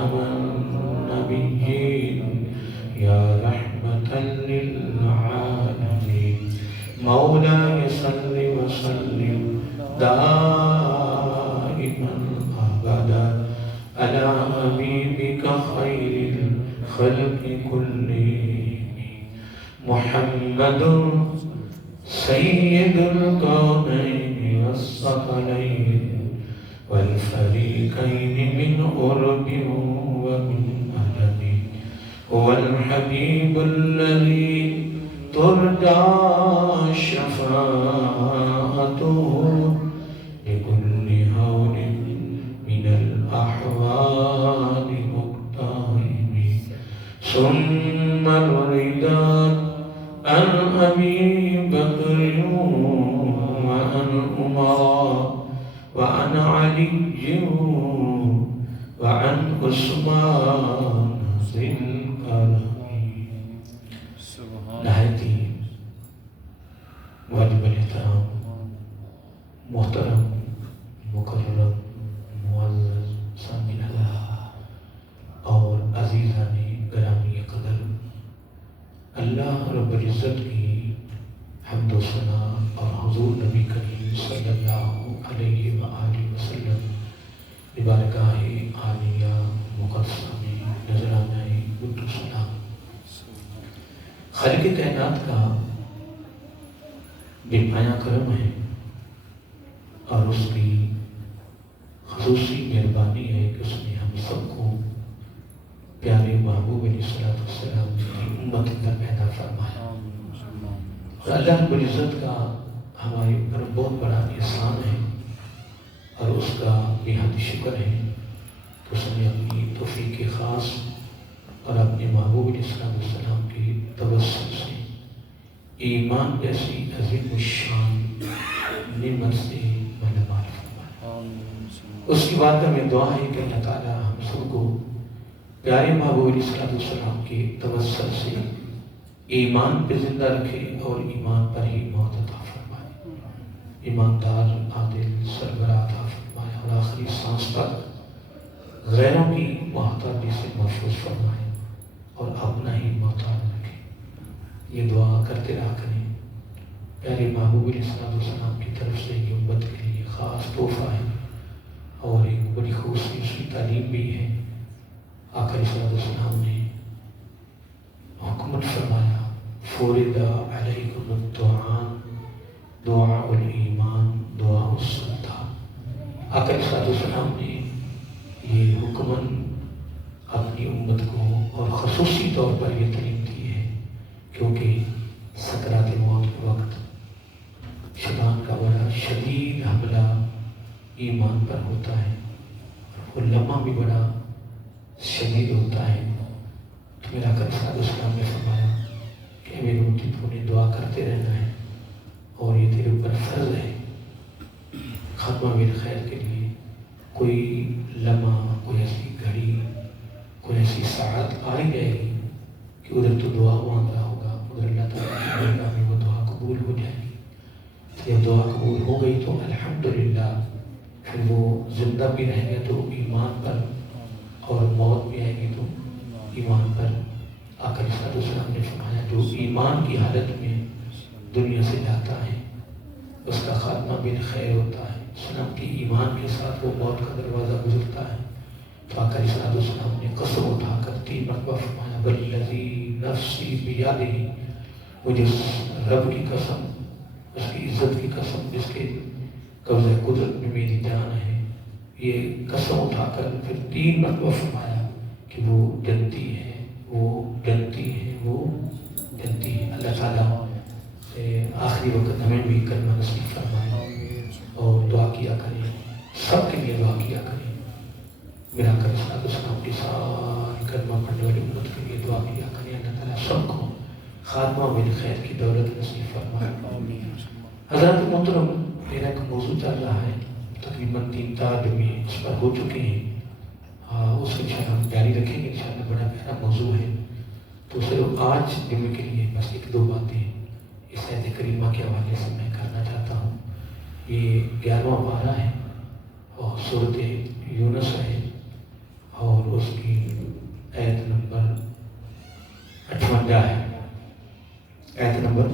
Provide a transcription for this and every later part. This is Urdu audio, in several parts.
خاتم النبيين يا رحمة للعالمين مولاي صل وسلم دائما أبدا على حبيبك خير الخلق كلهم محمد سيد الكونين والثقلين والفريقين من قرب ومن أجل هو الحبيب الذي ترجى شفاعته لكل هول من الأحوال مقتحم ثم الرداء عن أبي بكر وعن عمر وعن علي وعن عثمان ذي الكرم نہایتی واجب الاحترام محترم مکرم معزز سامعین اور عزیزان گرامی قدر اللہ رب العزت کی حمد و ثنا اور حضور نبی کریم صلی اللہ علیہ وآلہ وسلم بارگاہ عالیہ مقدسہ میں نذرانہ درود و سلام خالق کائنات کا بے پایہ کرم ہے اور اس کی خصوصی مہربانی ہے کہ اس نے ہم سب کو پیارے محبوب علیہ السلام کی امت اندر پیدا فرمایا اور اللہ رب العزت کا ہمارے اوپر بہت بڑا احسان ہے اور اس کا بے حد شکر ہے کہ اس نے اپنی توفیق خاص اور اپنے محبوب علیہ السلام کی توسل سے ایمان جیسی عظیم الشان نعمت سے مالامال فرمایا۔ اس کی بات میں دعا ہے کہ اللہ تعالیٰ ہم سب کو پیارے محبوب علیہ السلام کی توسل سے ایمان پہ زندہ رکھے اور ایمان پر ہی موت عطا فرمائے، ایماندار عادل سربراہ عطا فرمائے اور آخری سانس تک غیروں کی محتاجی سے محفوظ فرمائے اور اپنا ہی محتاج رکھے۔ یہ دعا کرتے رہا کریں۔ پیارے محبوب علیہ السلام کی طرف سے یہ امت کے لیے خاص تحفہ ہے اور ایک بڑی خوبصورت تعلیم بھی ہے۔ آقا علیہ السلام نے حکمت فرمایا فورد علیکم الدعاء دعاء الایمان دعاء السلطان۔ آقا علیہ السلام نے یہ حکمن اپنی امت کو اور خصوصی طور پر یہ تعلیم دی ہے کیونکہ سکرات موت کے وقت شیطان کا بڑا شدید حملہ ایمان پر ہوتا ہے اور وہ لمحہ بھی بڑا شدید ہوتا ہے۔ تو میرا آقا علیہ السلام نے فرمایا کہ میرے امتی تو نے دعا کرتے رہنا ہے اور یہ تیرے اوپر فرض ہے۔ خاتمہ میرے خیر کے لیے کوئی لمحہ، کوئی ایسی گھڑی، کوئی ایسی ساعت آ ہی جائے گی کہ ادھر تو دعا مانگ رہا ہوگا، ادھر اللہ تعالیٰ کی بارگاہ میں وہ دعا قبول ہو جائے گی۔ جب دعا قبول ہو گئی تو الحمدللہ پھر وہ زندہ بھی رہیں گے تو ایمان پر اور موت بھی آئے گی تو ایمان پر۔ آقا علیہ السلام نے فرمایا جو ایمان کی حالت میں دنیا سے جاتا ہے اس کا خاتمہ بالخیر ہوتا ہے، سلامتی ایمان کے ساتھ وہ موت کا دروازہ گزرتا ہے۔ تو آقا علیہ السلام نے قسم اٹھا کر 3 مرتبہ فرمایا والذی نفسی بیدہ، مجھے اس رب کی قسم، اس کی عزت کی قسم جس کے قبضہ قدرت میں میری جان ہے، یہ قسم اٹھا کر پھر 3 مرتبہ فرمایا کہ وہ جنتی ہے، وہ جنتی ہے، وہ جنتی ہے۔ اللہ تعالیٰ آخری وقت ہمیں بھی کلمہ نصیب فرمائے اور دعا کیا کریں، سب کے لیے دعا کیا کریں۔ میرا آقا علیہ السلام کی ساری کلمہ پڑھنے والی امت کے لیے دعا کیا کریں، اللہ تعالیٰ سب کو خاتمہ بالخیر کی دولت نصیب فرمائے۔ حضرات محترم، میرا ایک موضوع چل رہا ہے، تقریباً 3 ترجمے اس پر ہو چکے ہیں، اس کو انشاءاللہ ہم جاری رکھیں گے۔ انشاءاللہ بڑا پیارا موضوع ہے، تو صرف آج جمعے کے لیے بس 1-2 باتیں اس آیت کریمہ کے حوالے سے میں کرنا چاہتا ہوں۔ یہ 11واں پارہ ہے اور سورۃ یونس ہے اور اس کی آیت نمبر 58 ہے، آیت نمبر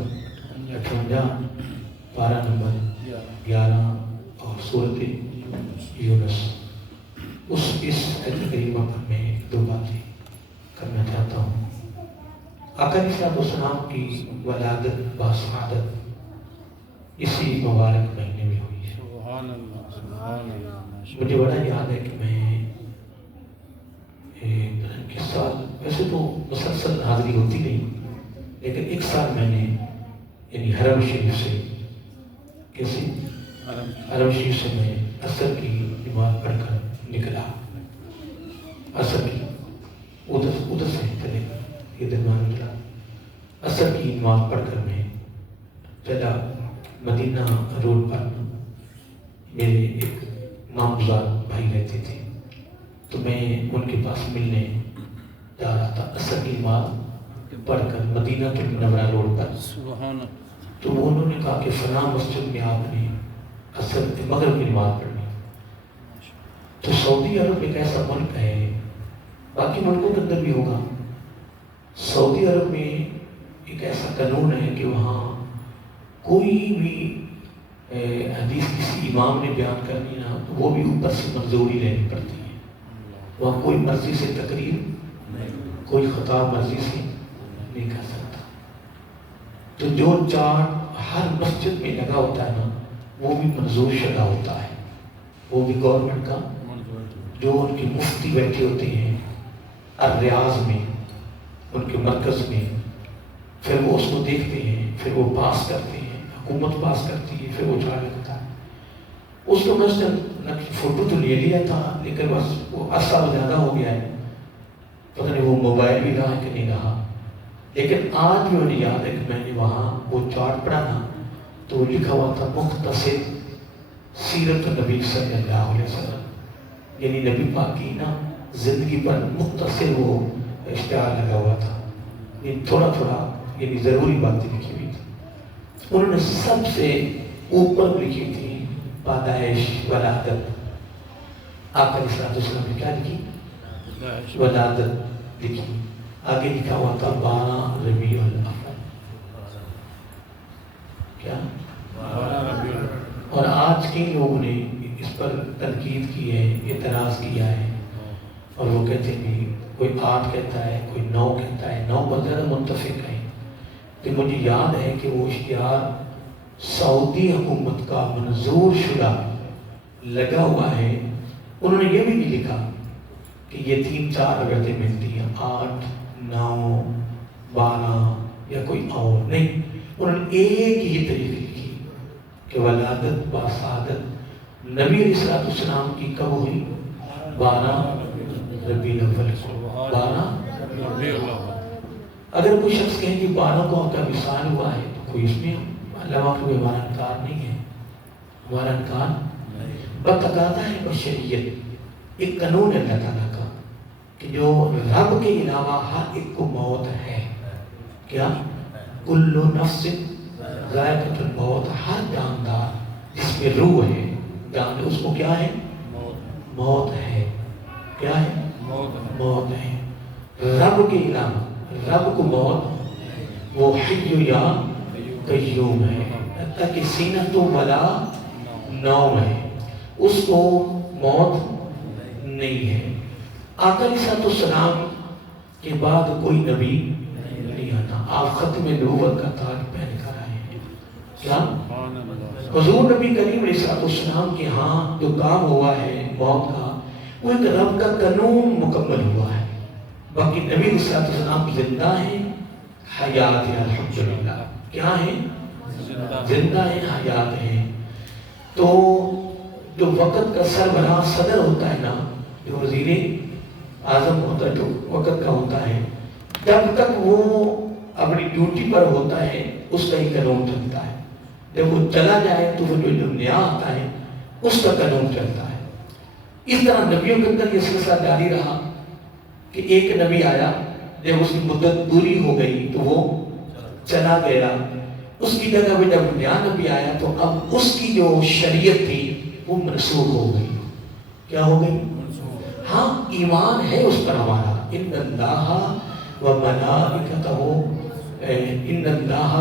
58، پارہ نمبر 11 اور سورۃ یونس۔ اس آیت کریمہ پر میں 2 باتیں کرنا چاہتا ہوں۔ آقا علیہ السلام کی ولادت باسعادت اسی مبارک مہینے میں ہوئی ہے۔ سبحان اللہ، سبحان اللہ۔ مجھے بڑا یاد ہے کہ میں ایک سال، ویسے تو مسلسل حاضری ہوتی نہیں، لیکن ایک سال میں نے یعنی حرم شریف سے، کیسے حرم شریف سے میں عصر کی نماز پڑھ کر نکلا، عصر کی ادھر سے چلے یہ درمیان نکلا، عصر کی نماز پڑھ کر میں چلا مدینہ روڈ پر میرے ایک مامزاد بھائی رہتے تھے، تو میں ان کے پاس ملنے جا رہا تھا عصر کی نماز پڑھ کر مدینہ منورہ روڈ پر۔ تو انہوں نے کہا کہ فلاں مسجد میں آپ نے عصر مغرب کی نماز پڑھنی۔ تو سعودی عرب ایک ایسا ملک ہے، باقی ملکوں کے اندر بھی ہوگا، سعودی عرب میں ایک ایسا قانون ہے کہ وہاں کوئی بھی حدیث کسی امام نے بیان کرنی نا تو وہ بھی اوپر سے منظوری لینی پڑتی ہے، وہاں کوئی مرضی سے تقریر، کوئی خطاب مرضی سے نہیں کر سکتا۔ تو جو چارٹ ہر مسجد میں لگا ہوتا ہے نا وہ بھی منظور شدہ ہوتا ہے، وہ بھی گورنمنٹ کا، جو ان کے مفتی بیٹھے ہوتے ہیں الریاض میں، ان کے مرکز میں، پھر وہ اس کو دیکھتے ہیں، پھر وہ پاس کرتے ہیں، حکومت پاس کرتی ہے، پھر وہ جاری ہوتا ہے۔ اس کو میں نے فوٹو تو لے لیا تھا، لیکن بس وہ عرصہ زیادہ ہو گیا ہے، پتہ نہیں وہ موبائل بھی رہا کہ نہیں رہا، لیکن آج بھی مجھے یاد ہے کہ میں نے وہاں وہ چارٹ پڑھا نا تو وہ لکھا ہوا تھا مختصر سیرت نبی صلی اللہ علیہ وسلم، یعنی نبی پاک کی نا زندگی پر مختصر وہ اشتہار لگا ہوا تھا، یہ تھوڑا تھوڑا یعنی ضروری باتیں لکھی ہوئی تھی۔ انہوں نے سب سے اوپر لکھی تھی پیدائش ولادت، آقا علیہ السلام نے کیا لکھی؟ ولادت لکھی، آگے لکھا ہوا تھا 12 ربیع الاول، کیا؟ اور آج کے لوگوں نے اس پر تنقید کی ہے، اعتراض کیا ہے، اور وہ کہتے ہیں کہ کوئی 8 کہتا ہے، کوئی 9 کہتا ہے، 9 پر زیادہ متفق ہیں۔ تو مجھے یاد ہے کہ وہ اشتہار سعودی حکومت کا منظور شدہ لگا ہوا ہے، انہوں نے یہ بھی نہیں لکھا کہ یہ 3-4 روایتیں ملتی ہیں، 8، 9، 12 یا کوئی اور نہیں، انہوں نے ایک ہی طریقے لکھی کہ ولادت باسعادت نبی علیہ السلام کی کب ہوئی؟ 12 ربیع الاول کو، 12 ربیع الاول۔ اگر کوئی شخص کہیں کہ 12 کو آپ کا وصال ہوا ہے تو کوئی اس میں اللہ کے ہمارا انکار نہیں ہے، ہمارا انکار بتقاضا ہے بشریت، ایک قانون ہے اللہ تعالیٰ کا کہ جو رب کے علاوہ ہر ایک کو موت ہے، کیا؟ کل نفس ذائقۃ الموت، ہر جاندار جس میں روح ہے، جان اس کو کیا ہے؟ موت ہے، کیا ہے؟ موت ہے۔ رب کے علاوہ رب کو موت، وہ حی یا قیوم ہے، حتیٰ کہ سینۃ ولا نوم ہے، اس کو موت نہیں ہے۔ آقا علیہ السلام کے بعد کوئی نبی نہیں آتا، آپ ختم نبوت کا تاج پہن کر آئے ہیں، کیا؟ حضور نبی کریم علیہ السلام کے ہاں جو کام ہوا ہے موت کا، وہ ایک رب کا قانون مکمل ہوا ہے، باقی نبی علیہ السلام زندہ ہیں، حیات ہیں، الحمدللہ، کیا ہیں؟ زندہ ہیں، حیات ہیں۔ تو جو وقت کا سربراہ صدر ہوتا ہے نا، جو وزیر اعظم ہوتا ہے، جو وقت کا ہوتا ہے، جب تک وہ اپنی ڈیوٹی پر ہوتا ہے اس کا ہی قانون چلتا ہے، جب وہ چلا جائے تو وہ جو نیا آتا ہے اس کا قانون چلتا ہے۔ اس طرح نبیوں کے اندر یہ سلسلہ جاری رہا کہ ایک نبی آیا، جب اس کی مدت پوری ہو گئی تو وہ چلا گیا، اس کی جگہ پہ جب نیا نبی آیا تو اب اس کی جو شریعت تھی وہ منسوخ ہو گئی، کیا ہو گئی؟ ہاں ایمان ہے اس پر ہمارا، ان اللہ و ملائکتہ، ان اللہ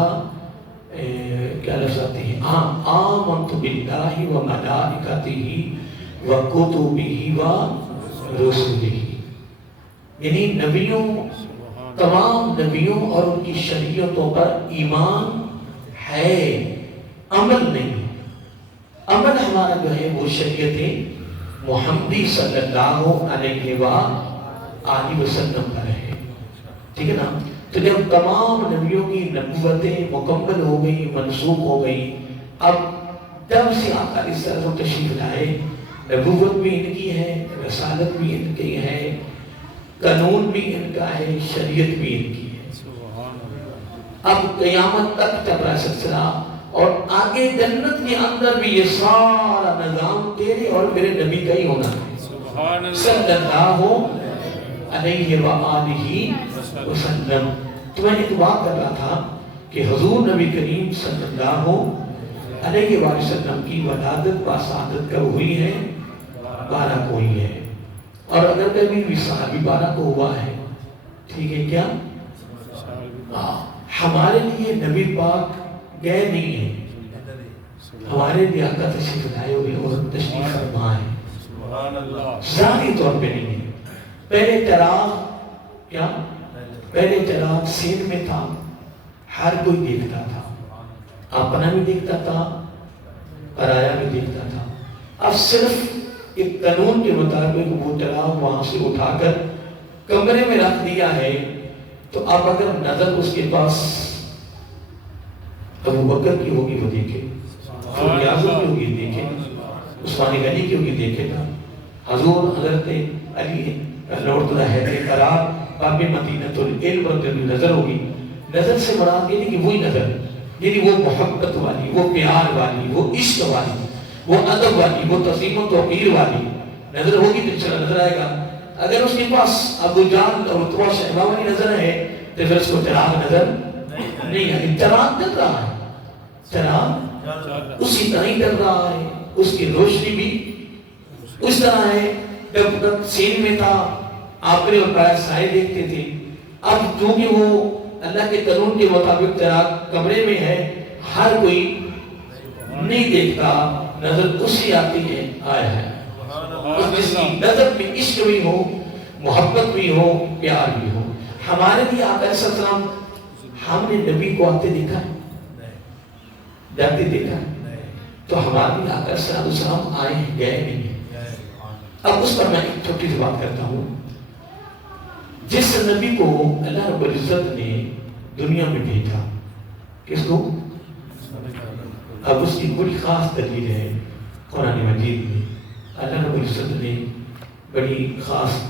کیا لفظ آتے ہیں، آمنت باللہ و ملائکتہ و کتبہ و رسلہ، یعنی نبیوں، تمام نبیوں اور ان کی شریعتوں پر ایمان ہے، عمل نہیں ہے۔ عمل ہمارا جو ہے وہ شریعت محمدی صلی اللہ علیہ وآلہ وسلم پر ہے، ٹھیک ہے نا؟ تو جب تمام نبیوں کی نبوتیں مکمل ہو گئی، منسوخ ہو گئی، اب جب سے آقا علیہ السلام تشریف لائے، نبوت بھی ان کی ہے، رسالت بھی ان کی ہے، قانون بھی ان کا ہے، شریعت بھی ان کی ہے۔ اب قیامت تک چل رہا ہے سلسلہ، اور آگے جنت کے اندر بھی یہ سارا نظام تیرے اور میرے نبی کا ہی ہونا ہے، صلی اللہ علیہ وآلہ وسلم۔ تو میں ایک بات کر رہا تھا کہ حضور نبی کریم صلی اللہ علیہ وآلہ وسلم کی ولادت باسعادت کب ہوئی ہے؟ 12 کو ہوئی ہے، اور اگر کبھی وصال بھی 12 کو ہوا ہے، ٹھیک ہے کیا؟ ہمارے لیے نبی پاک گئے نہیں ہیں، ہمارے لیے آقا تشریف لائے ہوئے اور تشریف فرما ہے، ظاہری طور پہ نہیں ہے۔ پہلے چراغ کیا؟ پہلے چراغ سین میں تھا، ہر کوئی دیکھتا تھا، اپنا بھی دیکھتا تھا، پرایا بھی دیکھتا تھا۔ اب صرف ایک قانون کے مطابق وہ چراغ وہاں سے اٹھا کر کمرے میں رکھ دیا ہے، تو اب اگر نظر اس کے پاس ابو بکر کی ہوگی وہ دیکھے، فاروق اعظم کی ہوگی دیکھے، عثمان غنی کی ہوگی دیکھے گا، حضور حضرت علی لوٹ رہا ہے قرار باب مدینۃ العلم پر نظر ہوگی۔ نظر سے مراد یہ نہیں کہ وہی نظر، یعنی وہ محبت والی، وہ پیار والی، وہ عشق والی، وہ ادب والی، وہ تعظیم و توقیر والی نظر ہوگی تو انشاءاللہ نظر آئے گا۔ اگر اس کے پاس ابو جہل اور عتبہ شیبہ والی نظر ہے تو پھر اس کو چراغ نظر نہیں ہے۔ چراغ جل رہا ہے، چراغ اسی طرح ہی جل رہا ہے، اس کی روشنی بھی اس طرح ہے۔ جب تک سین میں تھا آپ نے اور پایا سائے دیکھتے تھے، اب چونکہ وہ اللہ کے قانون کے مطابق چراغ کمرے میں ہے، ہر کوئی نہیں دیکھتا، نظر اسی آتی ہے، آیا ہے اس کی نظر میں عشق بھی ہو، محبت بھی ہو، پیار بھی ہو۔ ہمارے لیے آقا صلی اللہ علیہ وسلم، ہم نے نبی کو آتے دیکھا ہے، جاتے دیکھا ہے، تو ہمارے لیے آقا صلی اللہ علیہ وسلم آئے ہیں، گئے نہیں ہیں۔ اب اس پر میں ایک چھوٹی سی بات کرتا ہوں۔ جس نبی کو اللہ رب العزت نے دنیا میں بھیجا، کس کو؟ اب اس کی بڑی خاص دلیل ہے قرآن مجید میں، اللہ رب العزت نے بڑی خاص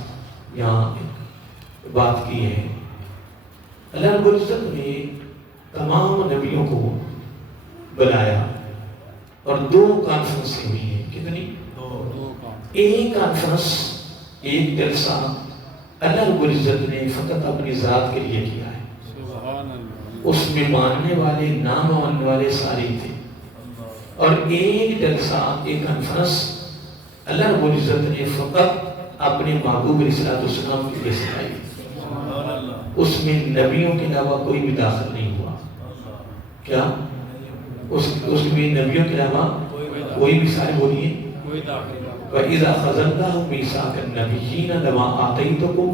یہاں بات کی ہے۔ اللہ رب العزت نے تمام نبیوں کو بلایا اور 2 کانفرنسیں ہوئی ہیں، کتنی؟ ایک کانفرنس، ایک جلسہ اللہ رب العزت نے فقط اپنی ذات کے لیے کیا ہے، اس میں ماننے والے نہ ماننے والے سارے تھے، اور ایک جلسہ، ایک کانفرنس اللہ رب العزت نے فقط اپنے محبوب علیہ السلام کے لیے سکھائی، اس میں نبیوں کے علاوہ کوئی بھی داخل نہیں ہوا۔ کیا؟ اس میں نبیوں کے علاوہ کوئی بھی، سارے بولیے وَإِذَا خَذَ اللَّهُ مِيثَاقَ النَّبِيِّينَ لَمَا آتَيْتُكُم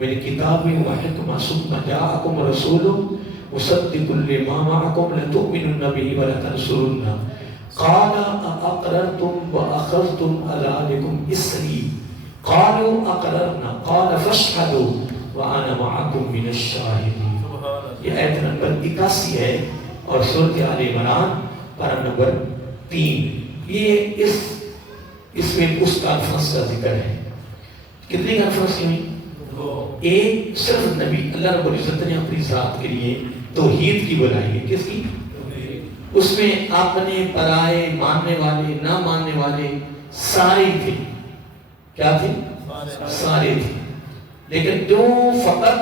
مِّنْ كِتَابٍ وَحِكْمَةٍ ثُمَّ جَاءَكُمْ رَسُولٌ مُصَدِّقٌ لِّمَا مَعَكُمْ لَتُؤْمِنُنَّ بِهِ وَلَتَنصُرُنَّهُ قَالَ أَأَقْرَرْتُمْ وَأَخَذْتُمْ عَلَىٰ ذَلِكُمْ إِصْرِي قَالُوا أَقْرَرْنَا قَالَ فَاشْهَدُوا وَأَنَا مَعَكُمْ مِنَ الشَّاهِدِينَ۔ یہ آیت نمبر 81 ہے، اور سورۃ آل عمران پارہ نمبر 3۔ یہ اس میں اس کانفرنس کا ذکر ہے۔ کتنی کانفرنس ہوئی؟ ایک صرف نبی اللہ رب العزت نے اپنی ذات کے لیے توحید کی بلائی ہے، کس کی؟ اس میں اپنے پرائے، ماننے والے نہ ماننے والے سارے تھے۔ کیا تھے؟ سارے تھے۔ لیکن جو فقط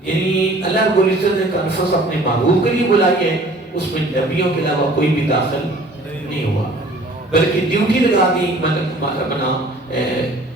یعنی اللہ رب العزت نے کانفرنس اپنے محبوب کے لیے بلائی ہے، اس میں نبیوں کے علاوہ کوئی بھی داخل نہیں ہوا، بلکہ ڈیوٹی لگا دی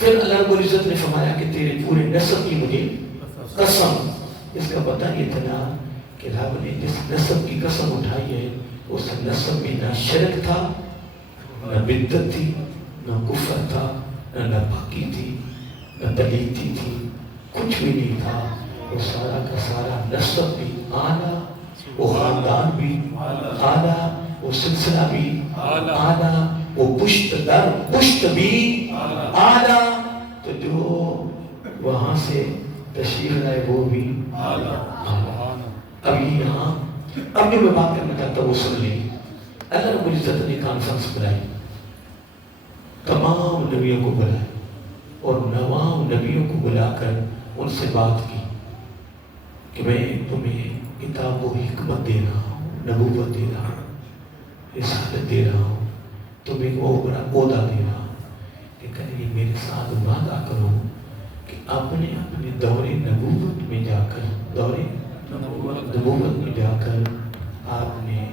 پھر اللہ رب العزت نے فرمایا کہ تیرے پورے نسب کی مجھے قسم. اس کا پتہ یہ تھا کہ رب نے جس نسب کی قسم اٹھائی ہے اس نسب میں نہ شرک تھا، نہ بدعت تھی، نہ کفر تھا، نہ ناپاکی تھی، نہ پلیتی تھی، کچھ بھی نہیں تھا. وہ سارا کا سارا نسب بھی اعلیٰ، وہ خاندان بھی اعلیٰ، وہ سلسلہ بھی اعلیٰ، وہ پشت در پشت بھی اعلیٰ. تو جو وہاں سے تشریف لائے وہ بھی اعلیٰ. اب یہاں اب جو میں بات کرنا چاہتا ہوں وہ سن لیں. اللہ رب العزت نے کانفرنس بلائی، تمام نبیوں کو بلائے اور تمام نبیوں کو بلا کر ان سے بات کی کہ میں تمہیں کتاب و حکمت دے رہا ہوں، نبوت دے رہا ہوں، رسالت دے رہا ہوں، تمہیں ایک بہت بڑا عہدہ دے رہا ہوں، لیکن یہ میرے ساتھ وعدہ کرو کہ اپنے دور نبوت میں جا کر آپ نے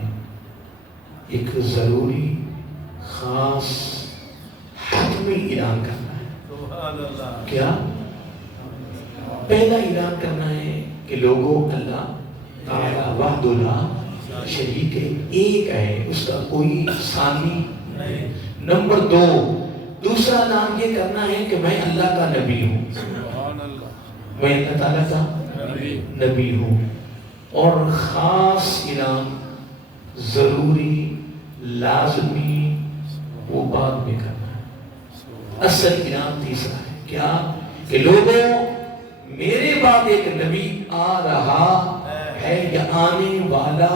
ایک ضروری خاص حتمی اعلان کرنا ہے. کیا؟ پہلا اعلان کرنا ہے کہ لوگوں اللہ تعالیٰ وحد لا شریک ہے، ایک ہے، اس کا کوئی ثانی نہیں. نمبر 2 دوسرا نام یہ کرنا ہے کہ میں اللہ کا نبی ہوں، میں اللہ تعالیٰ کا نبی ہوں. اور خاص اعلان ضروری لازمی وہ بعد میں کرنا ہے. اصل اعلان تیسرا ہے. کیا؟ کہ لوگوں میرے بعد ایک نبی آ رہا ہے یا آنے والا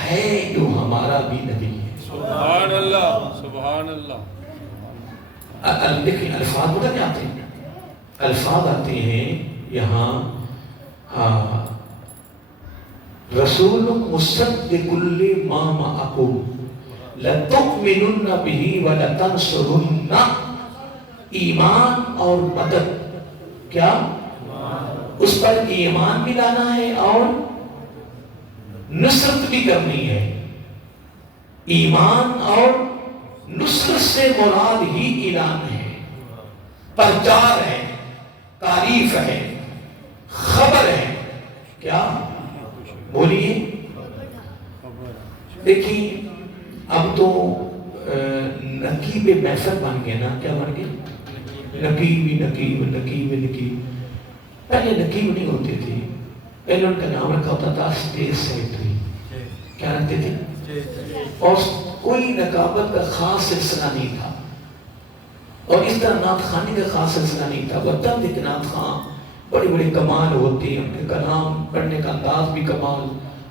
ہے جو ہمارا بھی نبی ہے. سبحان اللہ، سبحان اللہ. دیکھیں الفاظ پتہ کیا آتے ہیں؟ الفاظ آتے ہیں یہاں رسول مصدق لما معکم لتؤمنن به ولتنصرن. ایمان اور مدد، کیا؟ اس پر ایمان بھی لانا ہے اور نصرت بھی کرنی ہے. ایمان اور نصرت سے مراد ہی اعلان ہے، پرچار ہے، تعریف ہے، خبر ہے. کیا؟ بولیے. دیکھیے اب تو نقیب محفل بن گئے نا. کیا بن گئے؟ نقیب. پہلے نقیب نہیں ہوتے تھے، پہلے ان کا نام رکھا ہوتا تھا اسٹیج سیکرٹری. کیا رکھتے تھے؟ اور کوئی نقابت کا خاص سلسلہ نہیں تھا، اور اس طرح نعت خوانی کا خاص سلسلہ نہیں تھا. وطن ایک نعت خواں بڑے بڑے کمال ہوتے ہیں، ان کے کلام پڑھنے کا انداز بھی کمال،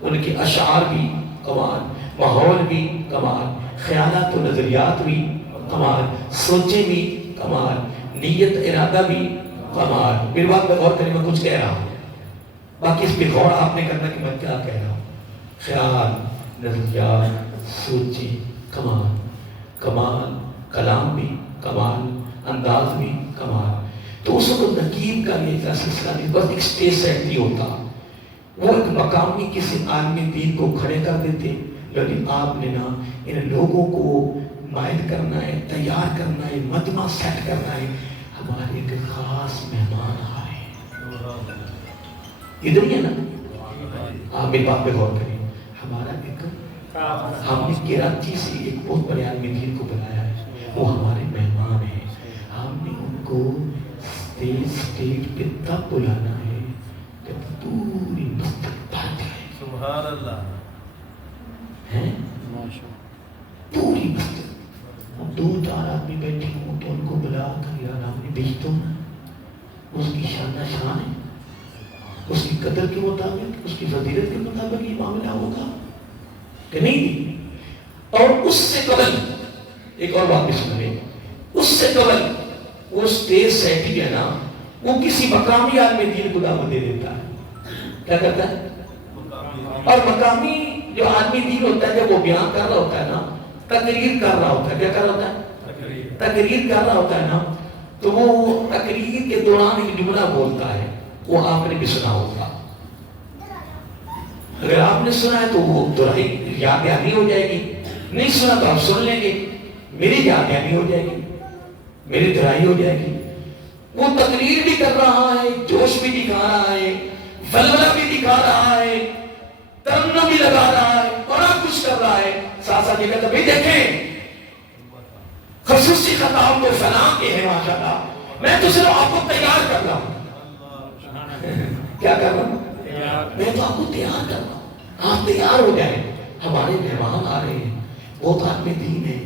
ان کے اشعار بھی کمال، ماحول بھی کمال، خیالات و نظریات بھی کمال، سوچیں بھی کمال، نیت ارادہ بھی کمال. میری بات میں غور کریں، میں کچھ کہہ رہا ہوں، باقی اس پہ غور آپ نے کرنا کہ میں کیا کہہ رہا ہوں. خیال، نظریات، سوچیں کمال، کمال، کلام بھی کمال، انداز بھی کمال. تو اس وقت نقیب کا یہ سلسلہ نہیں، بس ایک سٹیج سیٹ نہیں ہوتا. وہ ایک مقامی کسی عالمی دین کو کھڑے کر دیتے، لیکن آپ نے نا ان لوگوں کو مائل کرنا ہے، تیار کرنا ہے، مجمع سیٹ کرنا ہے. ہمارے ایک خاص مہمان آئے ادھر ہی ہے نا. آپ میری بات پہ غور کریں. ہمارا ایک ہم نے کراچی سے ایک بہت بڑے عالمی دین کو بلایا ہے، وہ ہمارے مہمان ہیں. ہم نے ان کو اسٹیج پہ تب بلانا ہے جب پوری مسجد بھر جائے. سبحان اللہ. پوری مسجد 2-4 آدمی بیٹھے ہوں تو ان کو بلا کر یار ہم نے بھیج دو نا. اس کی شان ہے، اس کی قدر کے مطابق، اس کی فضیلت کے مطابق یہ معاملہ ہوگا کہ نہیں. اور اس سے قبل ایک اور بات بھی سنیں، اس سے قبل وہ اسٹیج سیٹ ہے نا، وہ کسی مقامی عالم دین کو دعوت دے دیتا ہے. کیا کرتا ہے؟ اور مقامی جو عالمی دین ہوتا ہے جب وہ بیان کر رہا ہوتا ہے نا، تقریر کر رہا ہوتا ہے. کیا کر رہا ہوتا ہے؟ تقریر کر رہا ہوتا ہے نا. تو وہ تقریر کے دوران ایک جملہ بولتا ہے، وہ آپ نے بھی سنا ہوگا. اگر آپ نے سنا ہے تو وہ دہرائی یاد دہانی ہو جائے گی، نہیں سنا تو آپ سن لیں گے، میری یاد دہانی ہو جائے گی، میری دہرائی ہو جائے گی. وہ تقریر بھی کر رہا ہے، جوش بھی دکھا رہا ہے، ولولہ بھی دکھا رہا ہے، ترنم بھی لگا رہا ہے، بڑا کچھ کر رہا ہے. ساتھ ساتھ یہ کہتا ہے بھئی دیکھیں خصوصی خطاب کو فلاں کے ہیں ماشاءاللہ، میں تو صرف آپ کو تیار کر رہا ہوں. کیا کر رہا ہوں؟ میں تو آپ کو تیار کر رہا ہوں، آپ تیار ہو جائیں. ہمارے مہمان آ رہے ہیں، بہت عالم دین ہے،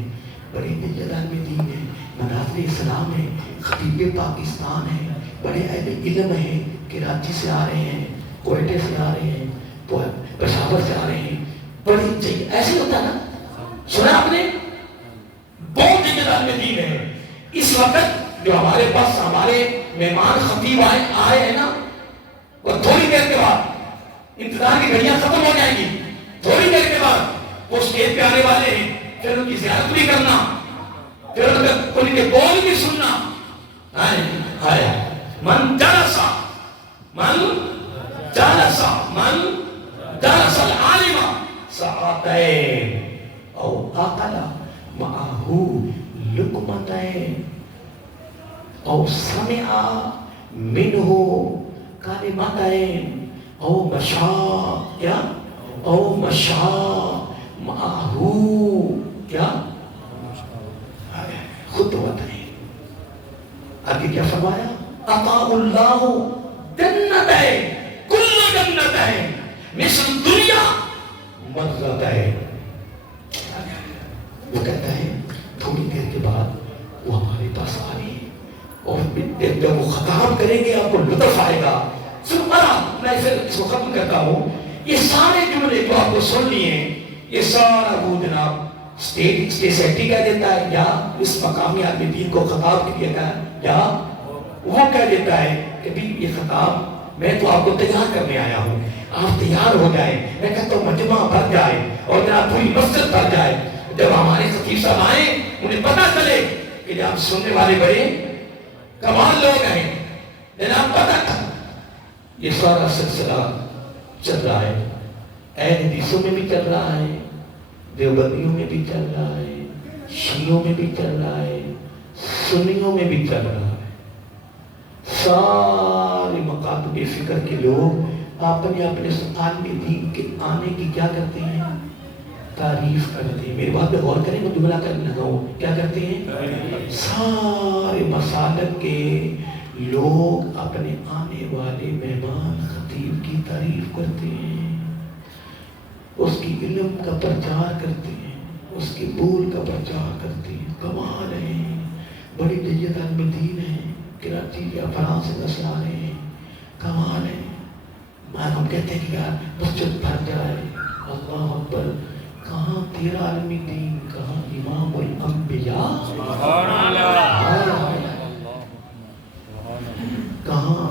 بڑے بلد عالم دین ہے، مناظر اسلام ہے، خطیب پاکستان ہے، بڑے اہل علم ہیں، کراچی سے آ رہے ہیں، کوئٹے سے آ رہے ہیں، پشاور سے آ رہے ہیں. بڑی چاہیے ایسے ہوتا نا، سنا آپ نے؟ بہت بلد عالم دین ہے. اس وقت جو ہمارے پاس ہمارے مہمان خطیب آئے ہیں نا، اور تھوڑی دیر کے بعد انتظار کی گھڑیاں ختم ہو جائیں گی. تھوڑی دیر کے بعد وہ اسٹیج پہ آنے والے ہیں، پھر ان کی زیارت بھی کرنا، پھر ان کے بول بھی سننا. آیا من جلس العالم ساعتين او اقل معه لقمتين او سمع منه كلمتين او مشى معه کیا خطوتين. آگے کیا فرمایا؟ اطاع اللہ جنتین کل جنتین مثل دنیا مرتين. وہ کہتا ہے تھوڑی دیر کے بعد وہ ہمارے پاس آ رہی ہے، اور جب وہ خطاب کریں گے آپ کو لطف آئے گا. میں اس کو ختم کرتا ہوں. یہ سارے جملے جو آپ کو سن لیے یہ سارا وہ جناب اسٹیج سیٹی کہہ دیتا ہے، یا اس مقامی عالم دین کو خطاب کیا ہے، یا وہ کہہ دیتا ہے کہ بھی یہ خطاب میں تو آپ کو تیار کرنے آیا ہوں، آپ تیار ہو جائیں. میں کہتا ہوں مجمع بھر جائے اور جناب پوری مسجد بھر جائے. جب ہمارے خطیب صاحب آئیں انہیں پتہ چلے کہ جناب سننے والے بڑے کمال لوگ ہیں، جناب پتہ تھا. یہ سارا سلسلہ چل رہا ہے، اہل حدیثوں میں بھی چل رہا ہے، دیوبندیوں میں بھی چل رہا ہے، شیعوں میں بھی چل رہا ہے، سنیوں میں بھی چل رہا ہے. سارے مکاتب فکر کے لوگ اپنے عالم دین کے آنے کی کیا کرتے ہیں؟ تعریف کرتے ہیں. میری بات پہ غور کریں، میں جملہ کرنے لگا ہوں. کیا کرتے ہیں؟ سارے مسالک کے لوگ اپنے آنے والے مہمان خطیب کی تعریف کرتے ہیں، اس کی علم کا پرچار کرتے ہیں، اس کے بول کا پرچار کرتے ہیں. کمال ہے، بڑی جیت عالم دین ہے، کراچی یا فرانس سے نسل آ رہے ہیں. کمال ہے. ہم کہتے ہیں کہ یار مسجد بھر جائے. اللہ اکبر. کہاں تیرا عالم دین، کہاں امام الانبیاء، کہاں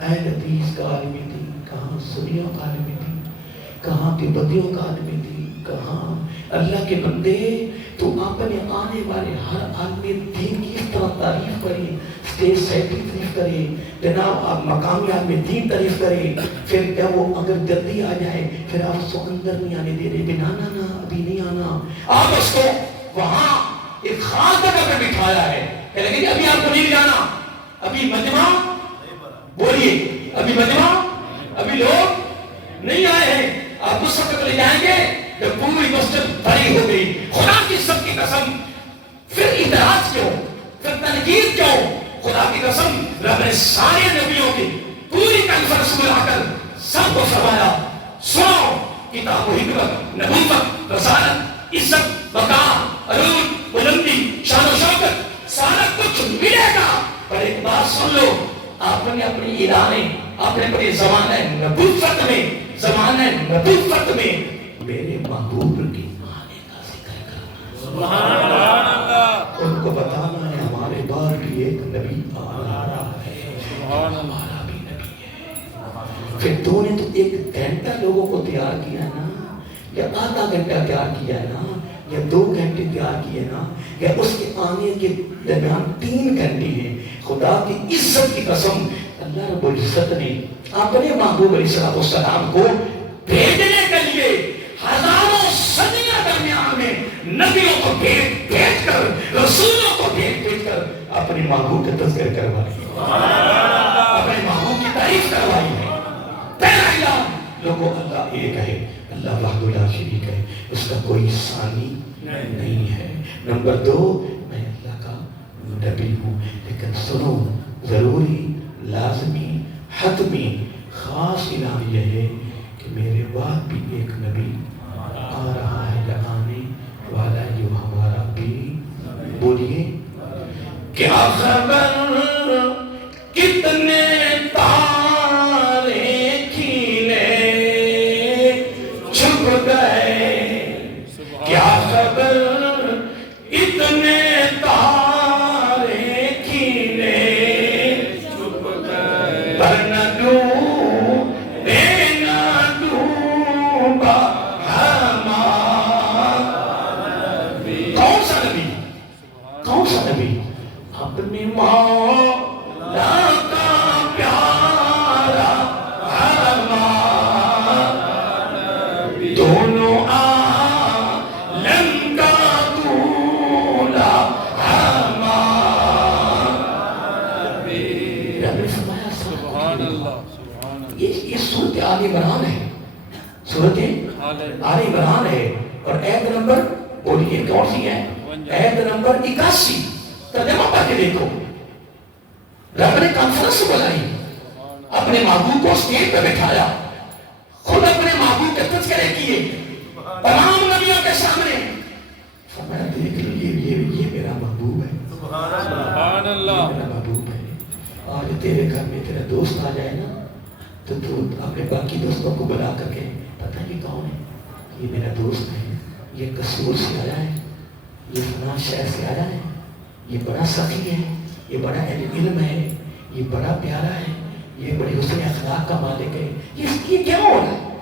اہل حدیث کا عالم دین، کہاں سنیوں کا عالم دین، کہاں دیوبندیوں کا عالم دین، کہاں اللہ کے بندے. تو اپنے آنے والے ہر عالم دین کی اس طرح تعریف کریں، اسٹیج سیٹی تعریف کریں، جناب آپ مقامی عالم دین تعریف کریں. پھر جب وہ اگر جلدی آ جائے پھر آپ اس کو اندر نہیں آنے دے رہے، نا ابھی نہیں آنا. آپ اس کو وہاں ایک خاص جگہ پہ بٹھایا ہے کہ لیکن ابھی آپ کو نہیں جانا، ابھی مجمع بولیے، ابھی مجمع، ابھی لوگ نہیں آئے ہیں. آپ اس وقت لے جائیں گے جب پوری مسجد بھری ہو گئی. خدا کی سب کی قسم، پھر اعتراض کیوں، پھر تنقید کیوں؟ خدا کی قسم رب نے سارے نبیوں کی پوری کانفرنس میں لا کر سب کو فرمایا سنو، کتاب و حکمت، نبوت، رسالت، عزت، وقار، عروج، بلندی، شان و شوکت، سارا کچھ ملے گا. پر ایک بات سن لو، آپ نے اپنی ادارے، آپ نے اپنے زمانہ نبوت میں، زمانہ نبوت میں میرے محبوب کی آنے کا ذکر کرنا. سبحان اللہ. ان کو بتانا ہے ہمارے بعد بھی ایک نبی آ رہا ہے، ہمارا بھی نبی ہے. پھر تو نے تو ایک گھنٹہ لوگوں کو تیار کیا نا، یا آدھا گھنٹہ تیار کیا ہے نا، یا 2 گھنٹے تیار کیے نا، یا اس کے آنے کے درمیان 3 گھنٹے ہیں. خدا کی عزت کی قسم اللہ رب العزت نے اپنے محبوب علیہ السلام کو بھیجنے کے لیے ہزاروں صدیوں درمیان میں نبیوں کو بھیج کر، رسولوں کو بھیج کر اپنے محبوب کا تذکر کروائی اپنے محبوب کی تعریف کروائی ہے پہلا اعلان لوگوں اللہ ایک ہے اللہ وحدہ لا شریک ہے اس کا کوئی ثانی نہیں ہے نمبر 2 میں اللہ کا نبی ہوں لیکن سنو ضروری لازمی حتمی خاص اعلان یہ ہے کہ میرے بعد بھی ایک نبی آ رہا ہے یا آنے والا ہے جو ہمارا بھی بولیے کیا خبر کتنے تارے کھیلے چھپ گئے کیا خبر اتنے تارے کھیلے چھپ گئے پر نہ ڈوبے نہ ڈوبا ہمارا نبی کون سا نبی کون سا نبی اپنی مولا کا پیارا ہمارا نبی دونوں عالم کا دولا ہمارا نبی رب نے فرمایا سبحان اللہ سبحان اللہ یہ سورت آل عمران ہے سورت آل عمران ہے اور ایت نمبر بولیے کون سی ہے ایت نمبر 81 ترجمہ پڑھ کے دیکھو رب نے کانفرنس بلائی اپنے محبوب کو اسٹیج پہ بٹھایا خود اپنے محبوب کے تذکرے کیے تمام نبیوں کے سامنے فرمایا دیکھ لو یہ میرا محبوب ہے سبحان اللہ میرا محبوب ہے آج تیرے گھر میں تیرا دوست آ جائے نا تو اپنے باقی دوستوں کو بلا کر کے پتہ نہیں کون ہے یہ میرا دوست ہے یہ قصور سے آیا ہے یہ فلاں شہر سے آیا ہے یہ بڑا سخی ہے یہ بڑا علم ہے یہ بڑا پیارا ہے یہ بڑے حسن اخلاق کا مالک ہے یہ کیا ہو رہا ہے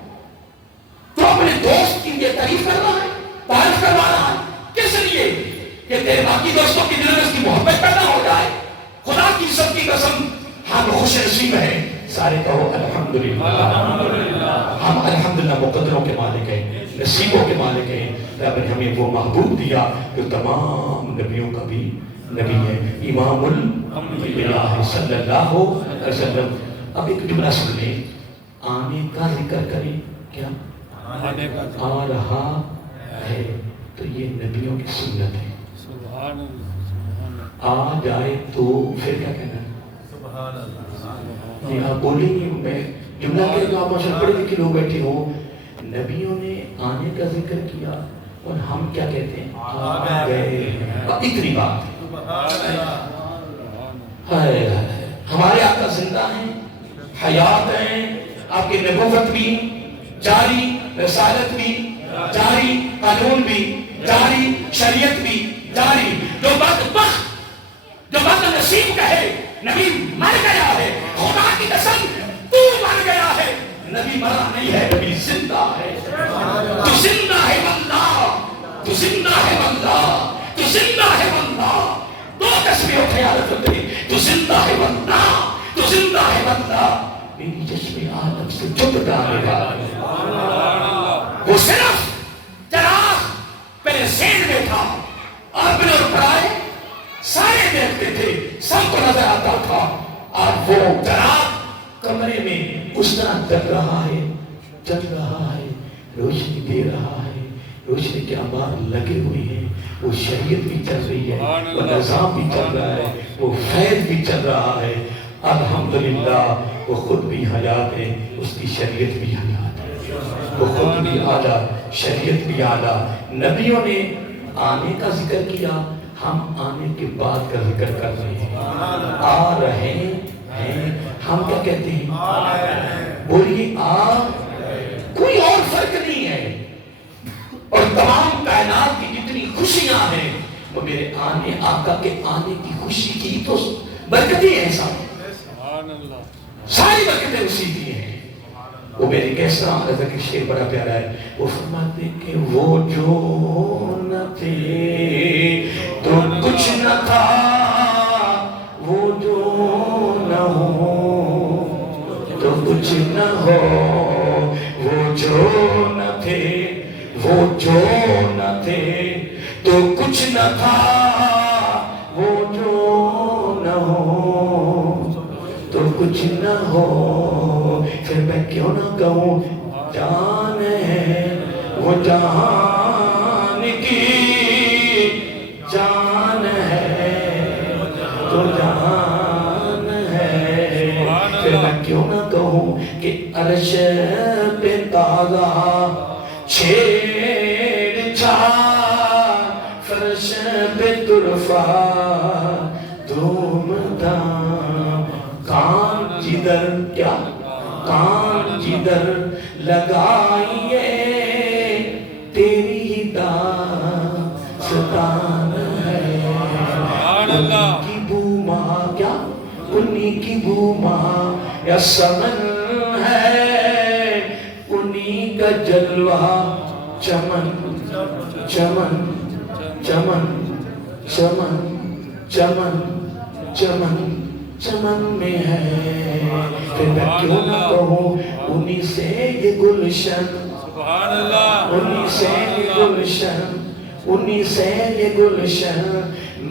تو اپنے دوست کی یہ تعریف کر رہا ہے تعریف کروا رہا ہے کس لیے کہ تیرے باقی دوستوں کی دل میں اس کی محبت پیدا ہو جائے خدا کی سب کی قسم ہم خوش نصیب ہیں سارے کہو الحمدللہ ہم الحمدللہ مقدروں کے مالک ہیں نصیبوں کے مالک ہیں رب نے ہمیں وہ محبوب دیا جو تمام نبیوں کا بھی نبی ہے امام الانبیاء صلی اللہ علیہ وسلم اب ایک جملہ سن لیں آنے کا ذکر کریں کیا آ رہا ہے تو یہ نبیوں کی سنت ہے سبحان اللہ آ جائے تو پھر کیا کہنا ہے سبحان اللہ یہ آپ بولیں گے میں جملہ کہہ دو آپ ماشاء پڑھے لکھے لوگ بیٹھے ہو نبیوں نے آنے کا ذکر کیا اور ہم کیا کہتے ہیں آ گئے اتنی بات ہمارے آقا زندہ ہیں حیات ہیں آپ کی نبوت بھی جاری رسالت بھی جاری قانون بھی جاری شریعت بھی جاری جو بد نصیب کہے نبی مر گیا ہے خدا کی قسم تو مر گیا ہے نبی مرا نہیں ہے نبی زندہ ہے تو زندہ ہے بندہ تو زندہ ہے بندہ تو زندہ ہے بندہ دو تصویروں خیالت ہوتے تو زندہ ہے بندہ تو زندہ ہے بندہ میری چشم عالم سے جب ڈالے گا وہ صرف چراغ پہلے زین میں تھا اور اپنے اور پرائے سارے دیکھتے تھے سب کو نظر آتا تھا اور وہ چراغ کمرے میں اس طرح چل رہا ہے روشنی دے رہا ہے روشنی کے انوار لگے ہوئے ہیں وہ شریعت بھی چل رہی ہے وہ نظام بھی چل رہا ہے وہ فیض بھی چل رہا ہے الحمدللہ وہ خود بھی حیات ہے اس کی شریعت بھی حیات ہے وہ خود بھی اعلیٰ شریعت بھی اعلیٰ نبیوں نے آنے کا ذکر کیا ہم آنے کے بعد کا ذکر کر رہے ہیں آ رہے ہیں ہم کیا کہتے ہیں بولیے کوئی اور فرق نہیں ہے اور تمام کائنات کی جتنی خوشیاں ہیں وہ میرے آنے آقا کے آنے کی خوشی کی تو برکتیں ہیں ساری برکتیں اسی کی ہیں وہ میری کیسا رضا کے شعر بڑا پیارا ہے وہ فرماتے کہ وہ جو نہ تھے تو کچھ نہ تھا وہ جو نہ ہو تو کچھ نہ ہو وہ جو نہ تھے وہ جو نہ تھے تو کچھ نہ تھا وہ جو ہو پھر میں کیوں نہ کہوں جان ہے وہ جہان کی جان ہے تو جہان ہے پھر میں کیوں نہ کہوں کہ عرش پہ تازہ چھیڑ چھاڑ فرش پہ طرفہ دھوم دھام کان جدھر کیا کان جدھر لگائیے تیری ہی داستان ہے انہی کی بوما کیا انہی کی بوما یا سمن ہے انہی کا جلوہ چمن چمن چمن چمن چمن چمن چمن میں ہے پھر میں کیوں نہ کہوں انہی سے یہ گلشن انہی سے یہ گلشن انہی سے یہ گلشن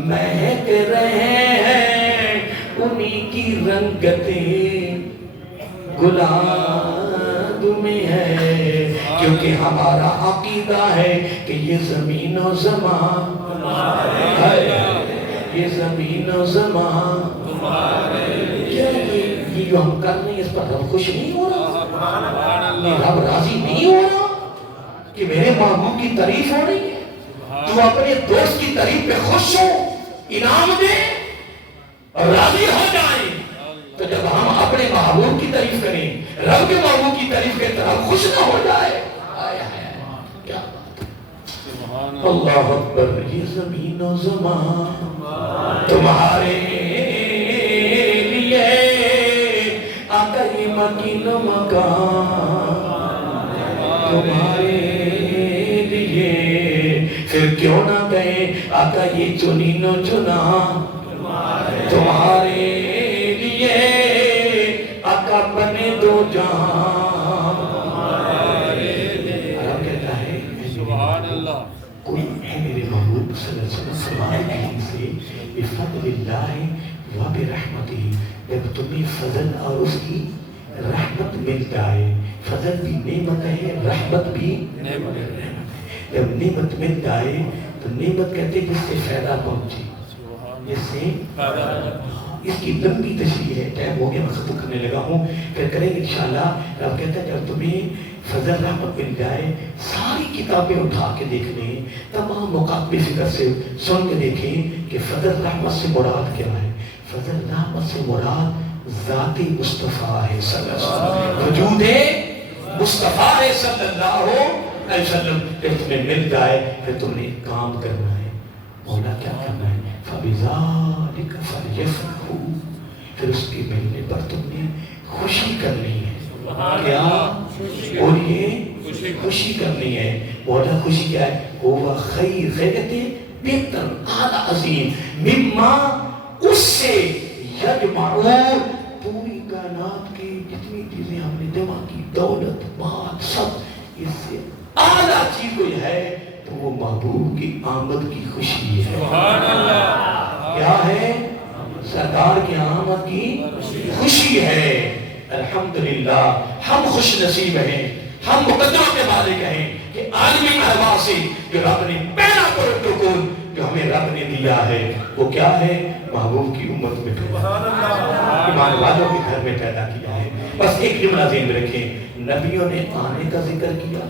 مہک رہے ہیں انہی کی رنگتیں گلاب میں ہے کیونکہ ہمارا عقیدہ ہے کہ یہ زمین و زمان ہے یہ زمین و زمان یہ جو ہم کر رہے ہیں اس پر رب خوش نہیں ہو رہا یہ رب راضی نہیں ہو رہا کہ میرے محبوب کی تعریف ہو رہی ہے تو اپنے دوست کی تعریف پہ خوش ہو انعام دے اور راضی ہو جائیں تو جب ہم اپنے محبوب کی تعریف کریں رب کے محبوب کی تعریف کے طرح خوش نہ ہو جائے کیا بات اللہ اکبر یہ زمین و زمان تمہارے لیے آقا یہ مکین و مکان تمہارے لیے پھر کیوں نہ کہیں آقا یہ چنین و چنا تمہارے لیے آقا بنے دو جہاں عرب کہتا ہے سبحان اللہ کوئی ہے میرے محبوب صلی اللہ علیہ وسلم فرمائے کہیں سے بفضل اللہ و برحمتہ جب تمہیں فضل اور اس کی رحمت مل جائے فضل بھی نعمت ہے رحمت بھی نعمت ہے جب نعمت مل جائے تو نعمت کہتے ہیں جس سے فائدہ پہنچے جس سے اس کی لمبی تشریح ہے ٹائم ہو گیا میں ختم کرنے لگا ہوں پھر کریں گے انشاءاللہ رب کہتا ہے جب تمہیں فضل رحمت مل جائے ساری کتابیں اٹھا کے دیکھ لیں تمام مقاطب فکر سے سن کے دیکھیں کہ فضل رحمت سے مراد کیا ہے فضل رحمت سے مراد ذات مصطفیٰ ہے صلی اللہ علیہ وسلم وجود مصطفیٰ ہے صلی اللہ علیہ وسلم جب تمہیں مل جائے پھر تم نے کام کرنا ہے مولا کیا کرنا ہے فَبِذَلِكَ فَلْيَفْرَحُوا پھر اس کے ملنے پر تم نے خوشی کرنی ہے کیا بولیے خوشی کرنی ہے مولا خوشی کیا ہے وہ خیر خیرت بہتر اعلیٰ عظیم مما اس سے یجمعون پوری کائنات کی جتنی چیزیں ہم نے جمع کی دولت مال سب اس سے اعلیٰ چیز کوئی ہے تو وہ محبوب کی آمد کی خوشی ہے سبحان اللہ کیا ہے سرکار کی آمد کی خوشی ہے الحمدللہ ہم خوش نصیب ہیں ہم مقدمہ کے مالک ہیں کہ عالمی ارواح سے جو رب نے پہلا پروٹوکول جو ہمیں رب نے دیا ہے وہ کیا ہے محبوب کی امت میں پیدا ایمان والوں کے گھر میں پیدا کیا ہے بس ایک جملہ ذہن میں رکھیں نبیوں نے آنے کا ذکر کیا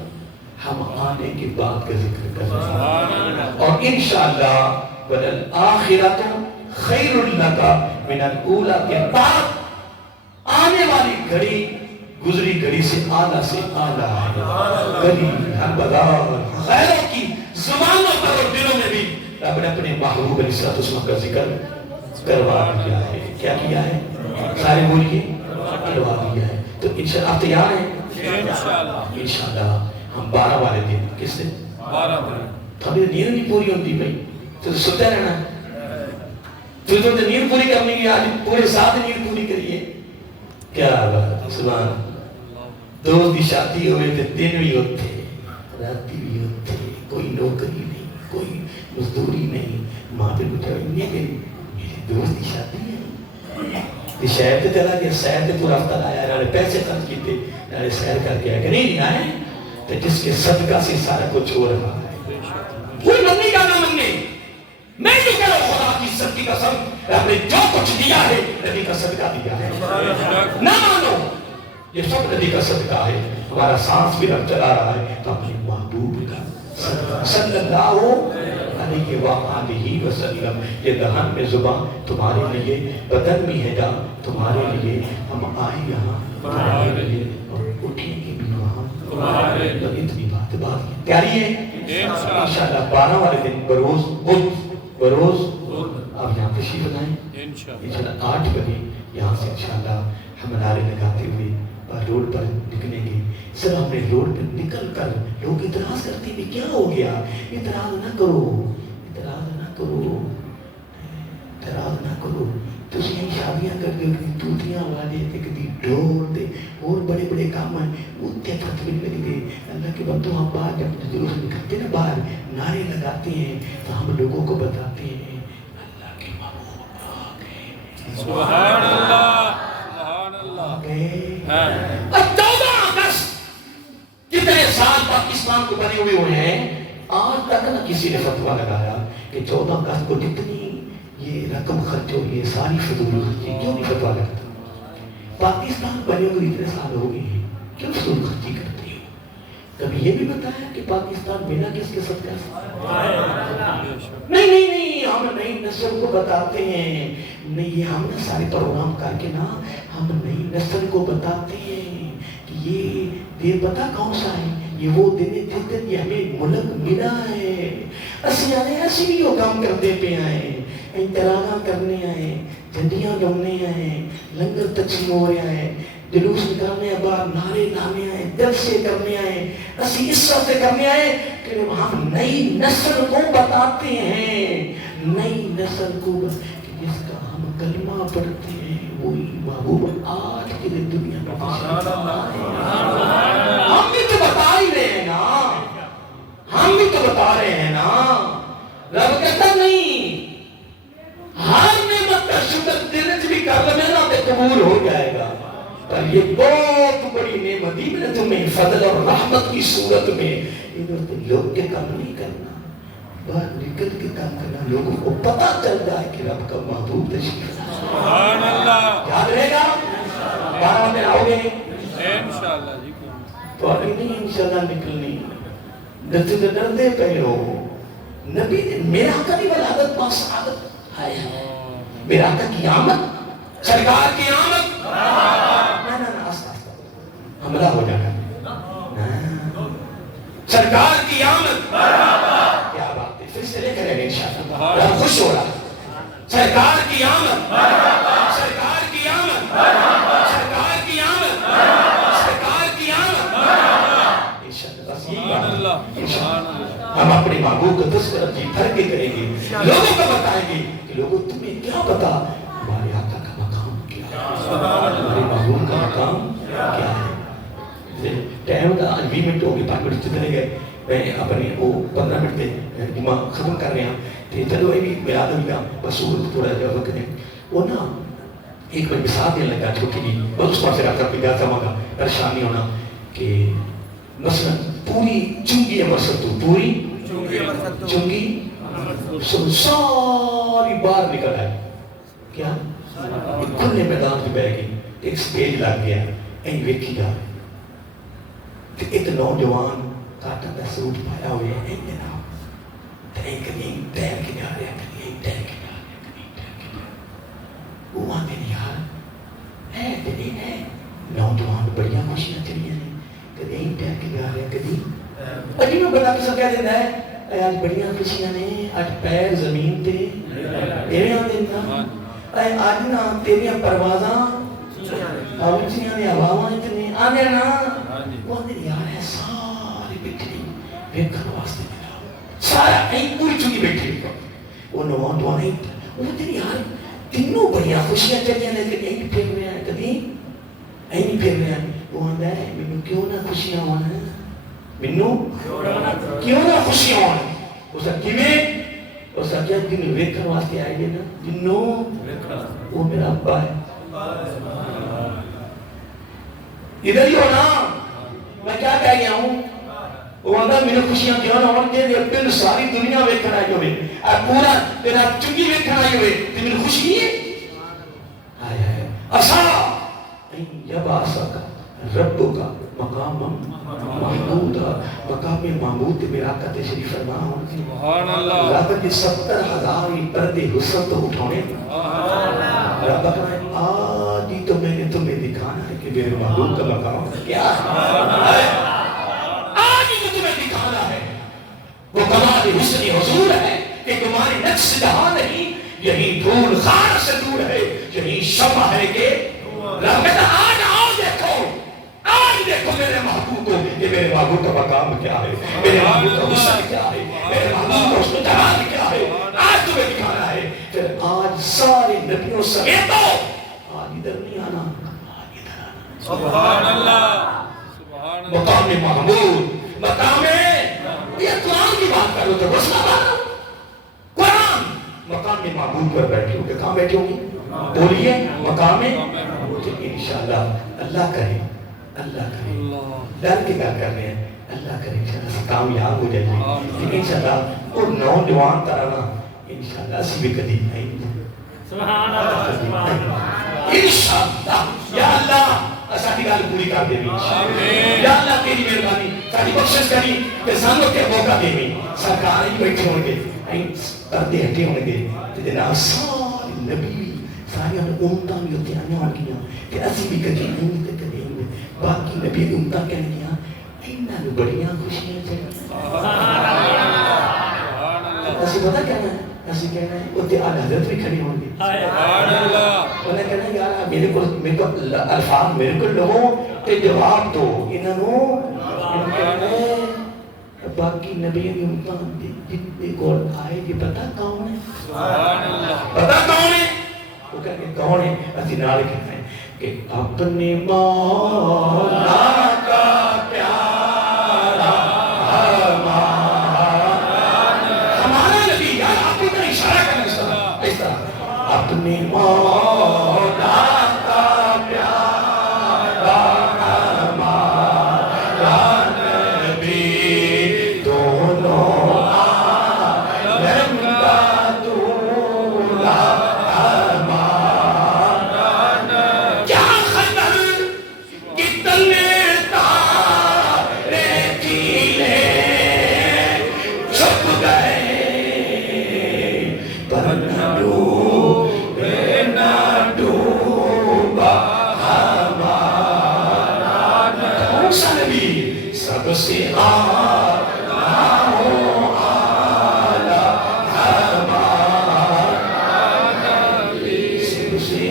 ہم آنے کے بعد کا ذکر کریں اور انشاءاللہ وَلَلْآخِرَةُ خَيْرٌ لَكَ مِنَ الْأُولَى کے بعد آنے والی گھڑی گزری گھڑی سے آلہ ہے گھڑی ہر بازار خیروں کی زمانوں پر اور دنوں میں بھی رب نے اپنے محبوب علیہ السلام کا ذکر کروا دیا ہے کیا کیا ہے سارے بولیے کروا دیا ہے تو انشاءاللہ آپ تیار ہیں انشاءاللہ ہم 12 والے دن کس دن 12 تھوڑی نیند نہیں پوری ہوتی بھائی تو سنتے رہنا تو نیند پوری کرنی ہے آج پورے ساتھ نیند پوری کریے کیا بات سبحان دوست کی شادی ہوئے تھے دن بھی ہوتے رات بھی ہوتے کوئی نوکری نہیں کوئی مزدوری نہیں ماں پہ بٹھا میرے دوست کی شادی ہے شہر سے چلا گیا, سیر سے پورا ہفتہ لایا, انہوں نے پیسے خرچ کیتے, انہوں نے سیر کر کے آیا کہ نہیں آئے تو جس کے صدقہ سے سارا کچھ ہو رہا ہے. کوئی مننے کا نہ مننے, میں نہیں کرو خدا کی عزت کی قسم, رب نے جو کچھ دیا ہے نبی کا صدقہ دیا ہے. نہ مانو یہ سب نبی کا صدقہ ہے. ہمارا سانس بھی رب چلا رہا ہے تو اپنے محبوب کا صدقہ صلی اللہ علیہ وآلہ وسلم. یہ دہن میں زبان تمہارے لیے, بدن میں ہے جان تمہارے لیے, ہم آئے یہاں تمہارے لیے اور اٹھیں گے بھی وہاں تمہارے لیے. اتنی بات پیاری ہے. انشاءاللہ 12 والے دن بروز آپ یہاں تشریف لائیں انشاءاللہ 8 بجے یہاں سے انشاءاللہ ہم نعرے لگاتے ہوئے روڈ پر نکلیں گے. سر ہم نے روڈ پر نکل کر لوگ اعتراض کرتے ہیں کیا ہو گیا, اعتراض نہ کرو, اعتراض نہ کرو, اعتراض نہ کرو. تسی یہی شادیاں کر کے توتیاں والے تے کدی ڈھول تے اور بڑے بڑے کام ہیں اتنے فتوی لگے دے. اللہ کے بندوں ہم باہر جب جلوس نکلتے ہیں باہر نعرے لگاتے ہیں تو ہم لوگوں کو بتاتے ہیں اللہ کے محبوب آ گئے. سبحان اللہ, سبحان اللہ. آ گئے. 14 اگست کتنے سال پاکستان کو بنے ہوئے ہیں, آج تک نہ کسی نے فتویٰ لگایا کہ 14 اگست کو جتنی یہ رقم خرچ ہو یہ ساری فضول خرچی, کیوں نہیں فتویٰ لگتا؟ پاکستان بنے ہوئے اتنے سال ہو گئے ہیں, کیوں فضول خرچی کرتے ہو؟ کبھی یہ بھی بتایا کہ پاکستان بنا کس کے صدقہ سے؟ نہیں ہم نئی نسل کو بتاتے ہیں, نہیں یہ ہم نے سارے پروگرام کر کے نا ہم نئی نسل کو بتاتے ہیں کہ یہ دیر پتہ کون سا ہے, یہ وہ دن ہے جس دن یہ ہمیں ملک ملا ہے. اسی آنے ایسی بھی وہ کام کرتے پہ آئے, انتراغاں کرنے آئے, جھنڈیاں گمنے آئے, لنگر تقسیم ہو رہا ہے, جلوس نکالنے بعد نعرے لانے آئے, جلسے کرنے آئے. اسی اس واسطے کرنے آئے کہ ہم نئی نسل کو بتاتے ہیں, نئی نسل کو کہ جس کا ہم کلمہ پڑھتے ہیں وہی محبوب آج کے لیے دنیا میں ہم بھی تو بتا ہی رہے ہیں نا, ہم بھی تو بتا رہے ہیں نا. رب کہتا نہیں ہر نعمت کا شکر دینے سے بھی کر لیں نا تو قبول ہو جائے گا, پر یہ بہت بڑی نعمت دی میں نے تمہیں فضل اور رحمت کی صورت میں. ادھر تو لوگ کے کام نہیں کرنا, باہر نکل کے کام کرنا, لوگوں کو پتہ چل جائے کہ رب کا محبوب تشریف لایا. سبحان اللہ. یاد رہے گا 12 میں آؤ گے انشاءاللہ جی. تو ابھی نہیں انشاءاللہ نکلنی, ڈرتے پہلے ہو. نبی نے میرا آقا کی ولادت پاس سعادت ہے, میرا آقا کی آمد, سرکار کی آمد حملہ ہو جانا, سرکار کی آمد کیا بات ہے, پھر سے لے کریں گے انشاءاللہ, خوش ہو رہا. سرکار کی آمد, سرکار کی آمد, سرکار کی آمد, سرکار کی آمد انشاءاللہ. ہم اپنے محبوب کو تذکرہ جی بھر کے کریں گے, لوگوں کو بتائیں گے کہ لوگوں تمہیں کیا پتا ہمارے آقا کا مقام کیا ہے, ہمارے محبوب کا مقام کیا ہے. ٹائم تھا 20 منٹ ہو گئے, 5 منٹ چلے گئے, میں اپنے وہ 15 منٹ سے جمعہ ختم کر رہے ہیں. چلو یہ بھی میرا آدمی کا بسور تھوڑا جا وقت ہے. وہ نا ایک بار مثال دینے لگا چھوٹی جی, بس اس پاس سے رابطہ پہ جاتا ہوں گا, پریشانی ہونا کہ مثلا پوری چنگی ہے, مثلا تو پوری چنگی ساری باہر نکل آئی, کیا کھلے میدان پہ بیٹھ گئی, ایک سٹیج لگ گیا, این ویکھی جا رہے, ایک نوجوان کاٹن کا سوٹ پایا ہوئے ہیں, این جناب کہیں ٹہل کے جا رہے ہیں, کہیں ٹہل کے جا رہے ہیں, کہیں ٹہل کے جا رہے ہیں. وہ آتے نہیں یار ہے دن ہے, نوجوان بڑیاں خوشیاں چلی ہیں, کہیں ٹہل کے جا رہے ہیں, کہیں اجی میں بتا کے سب کیا دیتا ہے, آج بڑیاں خوشیاں نے, آج پیر زمین تے تیرے آن دینا, آج نا تیریاں پروازاں اونچیاں نے, ہواواں اتنے آنے نا. وہ آتے یار ہے سارے بکری ویکھن واسطے سارا کہیں پوری چکی بیٹھی ہوئی. وہ نوجوان نہیں, وہ تیری یار تینوں بڑیاں خوشیاں چلیاں نے, کہیں بھی پھر رہے ہیں, کہیں نہیں پھر رہے ہیں. وہ آتا ہے مینوں کیوں نہ خوشیاں ہونا, مینوں کیوں نہ خوشیاں ہونا. اس کا کیویں, اس کا کیا جن ویکھن واسطے آئے گے نا, جنوں وہ میرا ابا ہے, ادھر ہی ہونا. میں کیا کہہ گیا ہوں؟ وہ آدھا میرے خوشیاں کیوں نہ ہوں کہ پھر ساری دنیا ویکھن آئی ہوئے اور پورا تیرا چنگی ویکھن آئی ہوئے تو میری خوشی نہیں ہے. آئے آئے اصا جب آسا کا رب کا مقام محمود مقام محمود میرا کا تشریف فرما ہوگی. سبحان اللہ. رب کے 70,000 پردے حسن تو اٹھانے. رب کہا آج ہی تو میں نے تمہیں دکھانا ہے کہ میرے محبوب کا مقام کیا ہے. آج ہی تو تمہیں دکھانا ہے وہ کمال حسن حضور ہے کہ تمہاری نقص جہاں نہیں یہی دھول خار سے دور ہے یہی شمع ہے کہ رب کہتا آج آؤ دیکھو آج دیکھو میرے محبوب کو کہ میرے محبوب کا مقام کیا ہے میرے محبوب کا حسن کیا ہے میرے محبوب کا حسن جمال کیا ہے. آج تمہیں دکھانا ہے. پھر آج سارے نبیوں سمیت آج ادھر نہیں آنا آج ادھر آنا. سبحان اللہ. سبحان اللہ. مقام محمود مقام یہ قرآن کی بات کرو تو بس قرآن مقام محمود پر بیٹھے ہو کہ کہاں بیٹھے ہوں گی بولیے مقام محمود. انشاءاللہ اللہ کرے اللہ کرے ڈر کے کیا کر رہے ہیں اللہ کرے انشاءاللہ کامیاب ہو جائے انشاءاللہ. اور نوجوان ترانا انشاءاللہ اسی بھی قدیم آئیں گے. سبحان اللہ. انشاءاللہ یا اللہ ساری گل پوری کر دے یا اللہ تیری مہربانی ساری بخشش کری کہ سانو کے موقع دے سرکار ہی بیٹھے ہوں گے پردے ہٹے ہوں گے جناب سارے نبی ساری امتاں بھی ہوتے آنے ہوں گیا کہ اسی بھی کدی نہیں تے کدی ہوں گے باقی نبی امتاں کہنے گیا انہاں نوں بڑیاں خوشیاں چڑھیاں. اسی پتہ کہنا ہے اسی کہنا ہے وہ اعلیٰ حضرت بھی کھڑے ہوں گے. انہیں کہنا ہے یار میرے کو الفاظ میرے کو لوگوں تے جواب دو انہوں کہنا ہے باقی نبی امتحان جتنے کول آئے یہ پتہ کون ہے پتہ کون ہے وہ کہنے ہیں کون ہے اسی نال کہنا ہے کہ اپنے مولا کا پیارا ہمارا نبی یار آپ کو اشارہ کرنا اس طرح اپنے مولا کا پیارا ہمارا نبی دونوں عالم کا دولہا ہمارا نبی. کیا خطر کتنے تارے کیلے چھپ گئے پر نہ ڈوبے نہ ڈوبا ہمارا نبی. کون سا نبی؟ سب سے اعلیٰ ہمارا نبی سب سے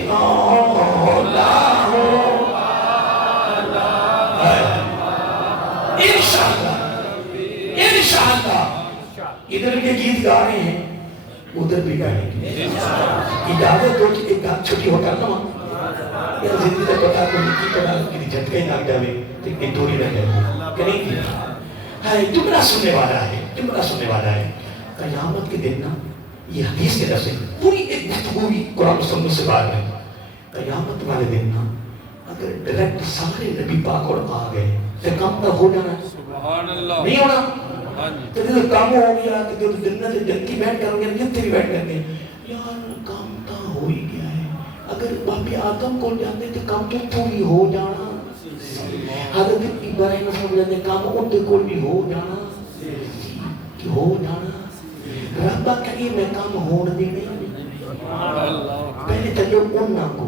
انشاءاللہ ادھر کے گیت گا رہے ہیں ادھر بھی گائیں گے اجازت ہو کہ ایک گات چھوٹی ہو کرنا یا زندگی کا پتا کو نکی پتا کہ جھٹکے نہ جاوے ایک دوری نہ جاوے کہ نہیں ہے جملہ سننے والا ہے جملہ سننے والا ہے. قیامت کے دن نا یہ حدیث کے درس پوری ایک گفتگو بھی قرآن و سنت سے بات ہے. قیامت والے دن نا اگر ڈائریکٹ سارے نبی پاک اور آ گئے تو کام نہ ہو جانا نہیں ہونا تو جب کام ہو گیا تو جب جنت جنتی بیٹھ کر گے جنتے بھی بیٹھ کر گے یار کام تو ہو ہی گیا ہے. اگر باپ آدم کو جاتے تو کام تو پوری ہو جانا. حضرت ابراہیم صاحب جاتے کام ان کو بھی ہو جانا ہو جانا. ربا کہیے میں کام ہونے دے نہیں پہلے چلو ان نہ کو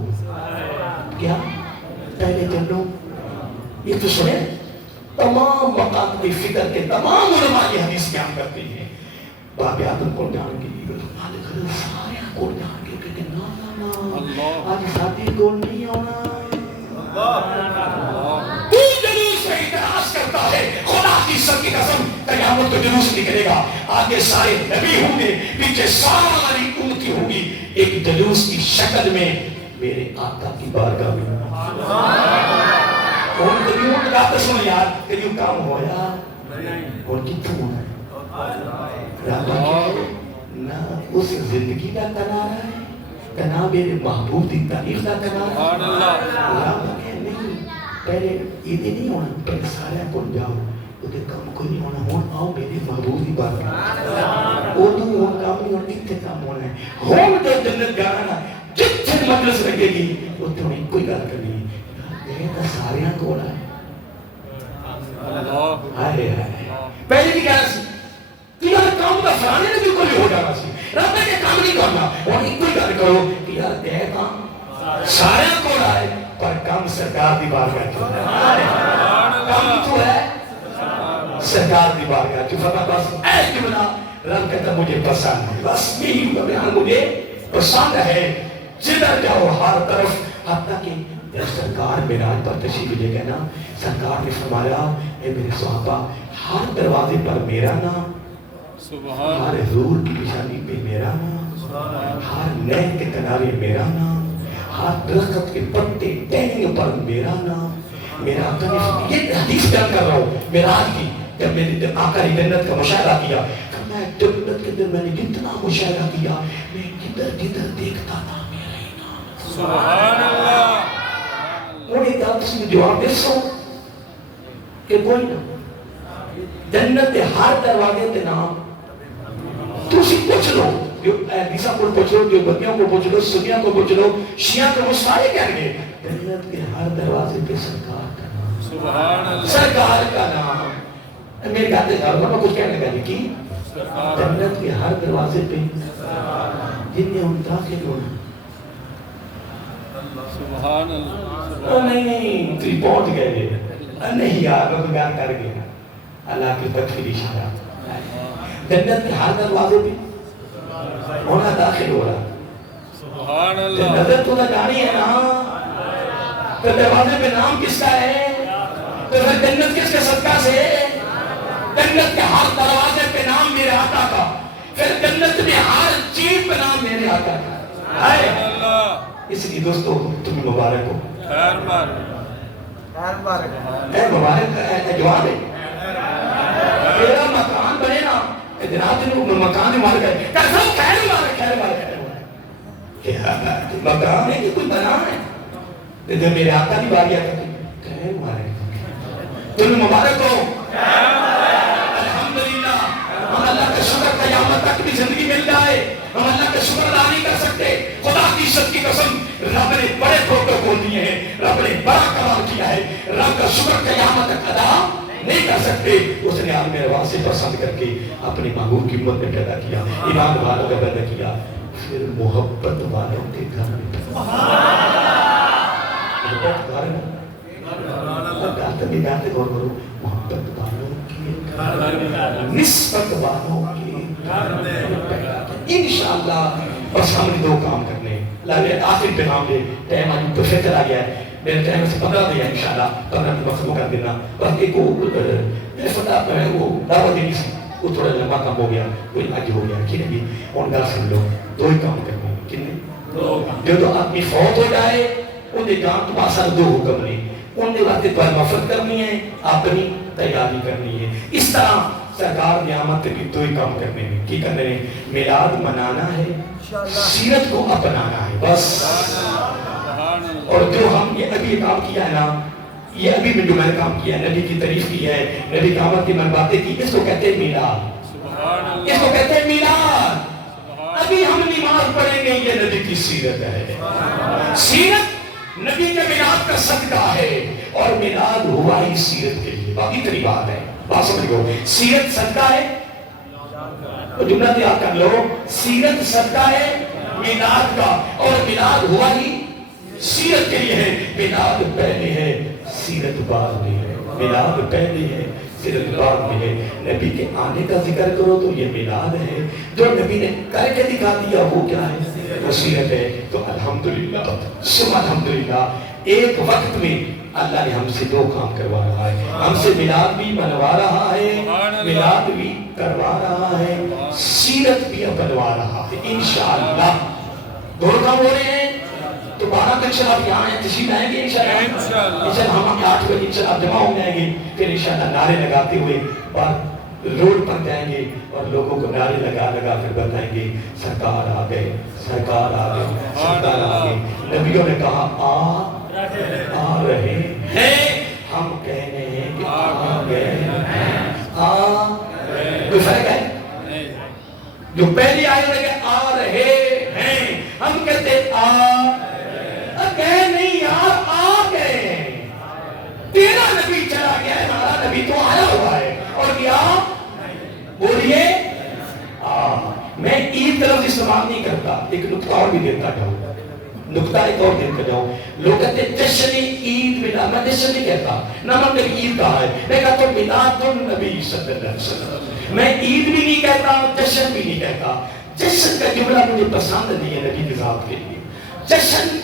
کیا پہلے چلو یہ تو سنے تمام مقام کی فکر کے تمام علماء یہ حدیث بیان کرتے ہیں باپ آدم کو جان کے لیے سارے کو جان کے کہتے نا آج شادی کو نہیں آنا. تو جلوس میں اعتراض کرتا ہے خدا کی سب کی قسم قیامت تو جلوس نکلے گا آگے سارے نبی ہوں گے پیچھے ساری امتی ہوگی ایک جلوس کی شکل میں میرے آقا کی بارگاہ میں. اور نبیوں کی بات سنو یار کہ یہ کام ہویا اور کتوں ہونا ہے رابع کیا ہے نہ اس زندگی کا کنارہ ہے کنا میرے محبوب دی تعریف نہ کنا سبحان اللہ رب نے نہیں پہلے یہ نہیں ہونا پہلے سارے کو جاؤ وہ کام کوئی نہیں ہونا ہون آؤ میرے محبوب دی بات وہ تو وہ کام نہیں ہونا اتنے کام ہونا ہے ہون تو جنت جانا جتنے مجلس لگے گی وہ تو نہیں کوئی گل کرنی یہ تو سارے کو ہے ہائے ہائے پہلے کی کہنا سی کہ یار کام کا فرانے نے بالکل ہی ہو جانا سی رب نے کام نہیں کرنا اور ایک کوئی گل کرو کہ یار دے کام سارے کو ہے پر کام سرکار دی بارگاہ چ ہے کام تو ہے سرکار دی بارگاہ چ فرما بس اے جملہ رب کہتا مجھے پسند ہے بس یہی کا بیان مجھے پسند ہے جدھر جاؤ ہر طرف حتیٰ کہ سرکار معراج پر تشریف لے گئے نا سرکار نے فرمایا اے میرے صحابہ ہر دروازے پر میرا نام ہر حضور کی نشانی پہ میرا نام ہر نہر کے کنارے میرا نام ہر درخت کے پتے ٹہنیوں پر میرا نام میرا آقا نے یہ حدیث بیان کر رہا ہوں معراج کی جب میں نے آقا نے جنت کا مشاہدہ کیا میں جنت کے اندر میں نے جتنا مشاہدہ کیا میں جدھر جدھر دیکھتا تھا میرا ہی نام سبحان اللہ انہیں تاکس میں جواب دے سو کہ کوئی نہ جنت ہر دروازے تے نام تو اسی پوچھ لو جو عیسیٰ کو پوچھ لو جو بدیوں کو پوچھ لو سنیاں کو پوچھ لو شیعہ کو وہ سارے کہیں گے جنت کے ہر دروازے پہ سرکار کا نام سبحان اللہ سرکار کا نام میرے کہتے ہیں میں کچھ کہنے لگا کہ جنت کے ہر دروازے پہ جن نے ہم داخل ہونا سبحان اللہ نہیں تو پہنچ گئے نہیں یار وہ بیان کر گیا اللہ کی تکفیری اشارہ جنت کے ہر دروازے پہ ہونا داخل ہو رہا سبحان اللہ نظر تو نہ جانی ہے نا تو دروازے پہ نام کس کا ہے تو پھر جنت کس کے صدقہ سے جنت کے ہر دروازے پہ نام میرے آقا کا پھر جنت میں ہر چیز پہ نام میرے آقا کا سبحان اللہ اس لیے دوستو تمہیں مبارک ہو خیر اے مبارک اے جواب ہے میرا مکان بنے نا جناب جنہوں مکان مار گئے کہتا ہوں خیر مارے مکان ہے کہ کوئی بنا ہے جب میرے آقا کی باری آتا کہ خیر مارے تمہیں مبارک ہو الحمدللہ ہم اللہ کا شکر قیامت تک بھی زندگی مل جائے ہم اللہ کا شکر ادا نہیں کر سکتے خدا کی عزت کی قسم رب نے بڑے پروٹوکول دیے ہیں رب نے بڑا کمال کیا ہے رب کا شکر قیامت تک ادا نہیں کر سکتے اس نے عالم روا سے پسند کر کے اپنے محبوب کی امت میں پیدا کیا ایمان والوں کا پیدا کیا پھر محبت والوں کے گھر میں محبت گھر میں داتے غور کرو محبت والوں کے نسبت والوں کے انشاءاللہ بس ہم نے دو کام کرنے اللہ آخر پیغام دے ٹائم آج تو فکر آ گیا ہے میرے ٹائم سے 15 دیا انشاءاللہ 15 کے وقت کر دینا بس ایک فتح وہ دعوت دینی سی وہ تھوڑا لمبا کام ہو گیا کوئی آج ہو گیا کہ نہیں ان گل سن لو دو ہی کام کرنے کتنے جو آدمی فوت ہو جائے ان کے جان تو پاسا دو حکم نہیں ان کے واسطے مفرت کرنی ہے اپنی تیاری کرنی ہے اس طرح سرکار نعمت کی دو ہی کام کرنے ہیں کی کرنے ہیں میلاد منانا ہے سیرت کو اپنانا ہے بس اور جو ہم یہ ابھی کام کیا ہے نا یہ ابھی میں جو میں نے کام کیا ہے نبی کی تعریف کی ہے نبی قیامت کی من باتیں کی اس کو کہتے ہیں میلاد اس کو کہتے ہیں میلاد ابھی ہم نماز پڑھیں گے یہ نبی کی سیرت ہے سیرت نبی کے میلاد کا صدقہ ہے اور میلاد ہوا ہی سیرت کے لیے باقی تری بات ہے بات سمجھ گو سیرت صدقہ ہے جملہ تیار کر لو سیرت صدقہ ہے میلاد کا اور میلاد ہوا ہی سیرت کے لیے ہے میلاد پہلے ہے سیرت بعد میں ہے میلاد پہلے ہے سیرت بعد میں ہے نبی کے آنے کا ذکر کرو تو یہ میلاد ہے جو نبی نے کر کے دکھا دیا وہ کیا ہے وہ سیرت ہے تو الحمدللہ سم الحمدللہ ایک وقت میں اللہ نے ہم سے دو کام کروا رہا ہے ہم سے میلاد بھی منوا رہا ہے میلاد بھی کروا رہا ہے سیرت بھی بنوا رہا ہے انشاءاللہ دو کام ہو رہے ہیں تو 12 تک شراب یہاں ہیں تشریف آئیں گے انشاءاللہ ہم 8 بجے انشاءاللہ جمع ہو جائیں گے پھر انشاءاللہ نعرے لگاتے ہوئے روڈ پر جائیں گے اور لوگوں کو نعرے لگا لگا کر بتائیں گے سرکار آ گئے، سرکار آ گئے، سرکار آ گئے۔ نبیوں نے کہا آ رہے ہیں، ہم کہنے ہیں کہ آ گئے ہیں، کوئی فرق ہے؟ جو پہلی آئے ہوئے کہ آ رہے ہیں، ہم کہتے گئے نہیں یار، آ گئے۔ تیرا نبی چلا گیا ہے، ہمارا نبی تو آیا ہوا ہے، اور کیا بولیے؟ میں عید کا لفظ استعمال نہیں کرتا، ایک نکتہ اور بھی دیتا جاؤں، نکتہ ایک اور دیتا جاؤں۔ لوگ کہتے ہیں جشن عید میلاد، میں جشن نہیں کہتا، نہ میں نے عید کہا ہے، میں کہتا ہوں میلاد النبی صلی اللہ علیہ وسلم۔ میں عید بھی نہیں کہتا، جشن بھی نہیں کہتا۔ جشن کا جملہ مجھے پسند نہیں ہے نبی کی ذات کے لیے۔ جشن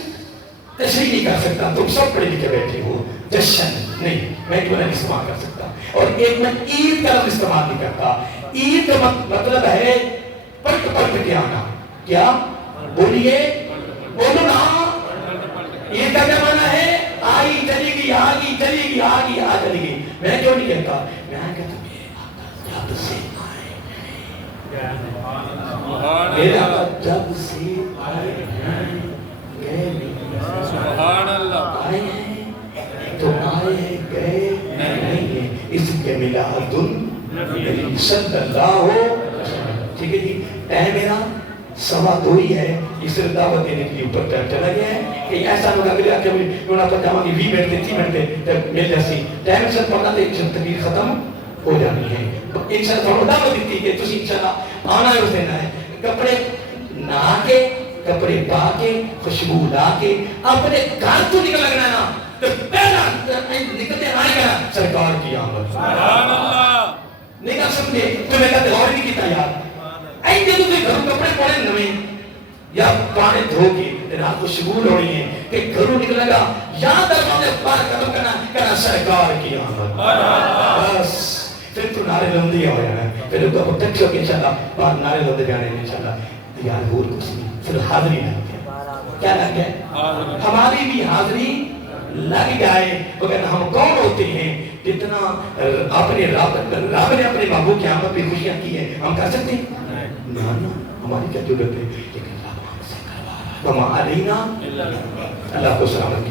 تشریح نہیں کر سکتا، تم سب پڑھے لکھے بیٹھے ہو، جشن نہیں، میں جملہ نہیں استعمال کر سکتا۔ اور ایک میں عید کا لفظ استعمال نہیں کرتا۔ عید کا مطلب ہے پلٹ پلٹ کے آنا۔ کیا بولیے؟ بولو نا، عید کا کیا معنی ہے؟ آئی چلی گئی، آ گئی چلی گئی، آ گئی آ چلی گئی۔ میں کیوں نہیں کہتا؟ میں کہتا جب سے میرا جب سے آئے ہیں گئے سبحان اللہ، آئے ہیں تو آئے گئے نہیں ہیں، اس کے میلاد النبی صلی اللہ ہو۔ ٹھیک ہے جی، ٹائم میرا 2:15 ہے، اس سے دعوت دینے کے لیے اوپر ٹائم چلا گیا ہے کہ ایسا ہوگا کہ آگے انہوں نے پتہ کہ 20 منٹ 30 منٹ مل جاسی ٹائم سے پڑھنا تو ایک تقریر ختم ہو جانی ہے۔ انشاءاللہ تھوڑا دعوت دیتی کہ تسی انشاءاللہ آنا ہے، اس دینا ہے، کپڑے نہا کے، کپڑے پا کے، خوشبو لا کے اپنے گھر تو نکل لگنا ہے نا، تو پہلا نکلتے آئے گا سرکار کی آمد۔ سبحان اللہ، نکل سمجھے تو میں کہتے غور نہیں کیتا یار این دے تو گھروں کپڑے پڑے نویں یا پانے دھو کے رات خوشبو لوڑی ہے کہ گھروں نکلے گا یا دروازے پار کرو کنا سرکار کی آمد۔ بس پھر تو نعرے لندی ہو جانا ہے، پھر لوگوں کو تکیو کہ انشاءاللہ باہر نعرے لندے جانے ہیں انشاءاللہ۔ یار اور کچھ نہیں، پھر حاضری لگ گیا۔ کیا لگ گیا؟ ہماری بھی حاضری لگ جائے۔ مگر ہم کون ہوتے ہیں جتنا اپنے رب نے اپنے محبوب کی آمد پہ خوشیاں کی ہیں ہم کر سکتے ہیں؟ نہ ہماری کیا ضرورت ہے، لیکن رب ہم سے کروا رہا ہے۔ وما علینا اللہ کو سلامت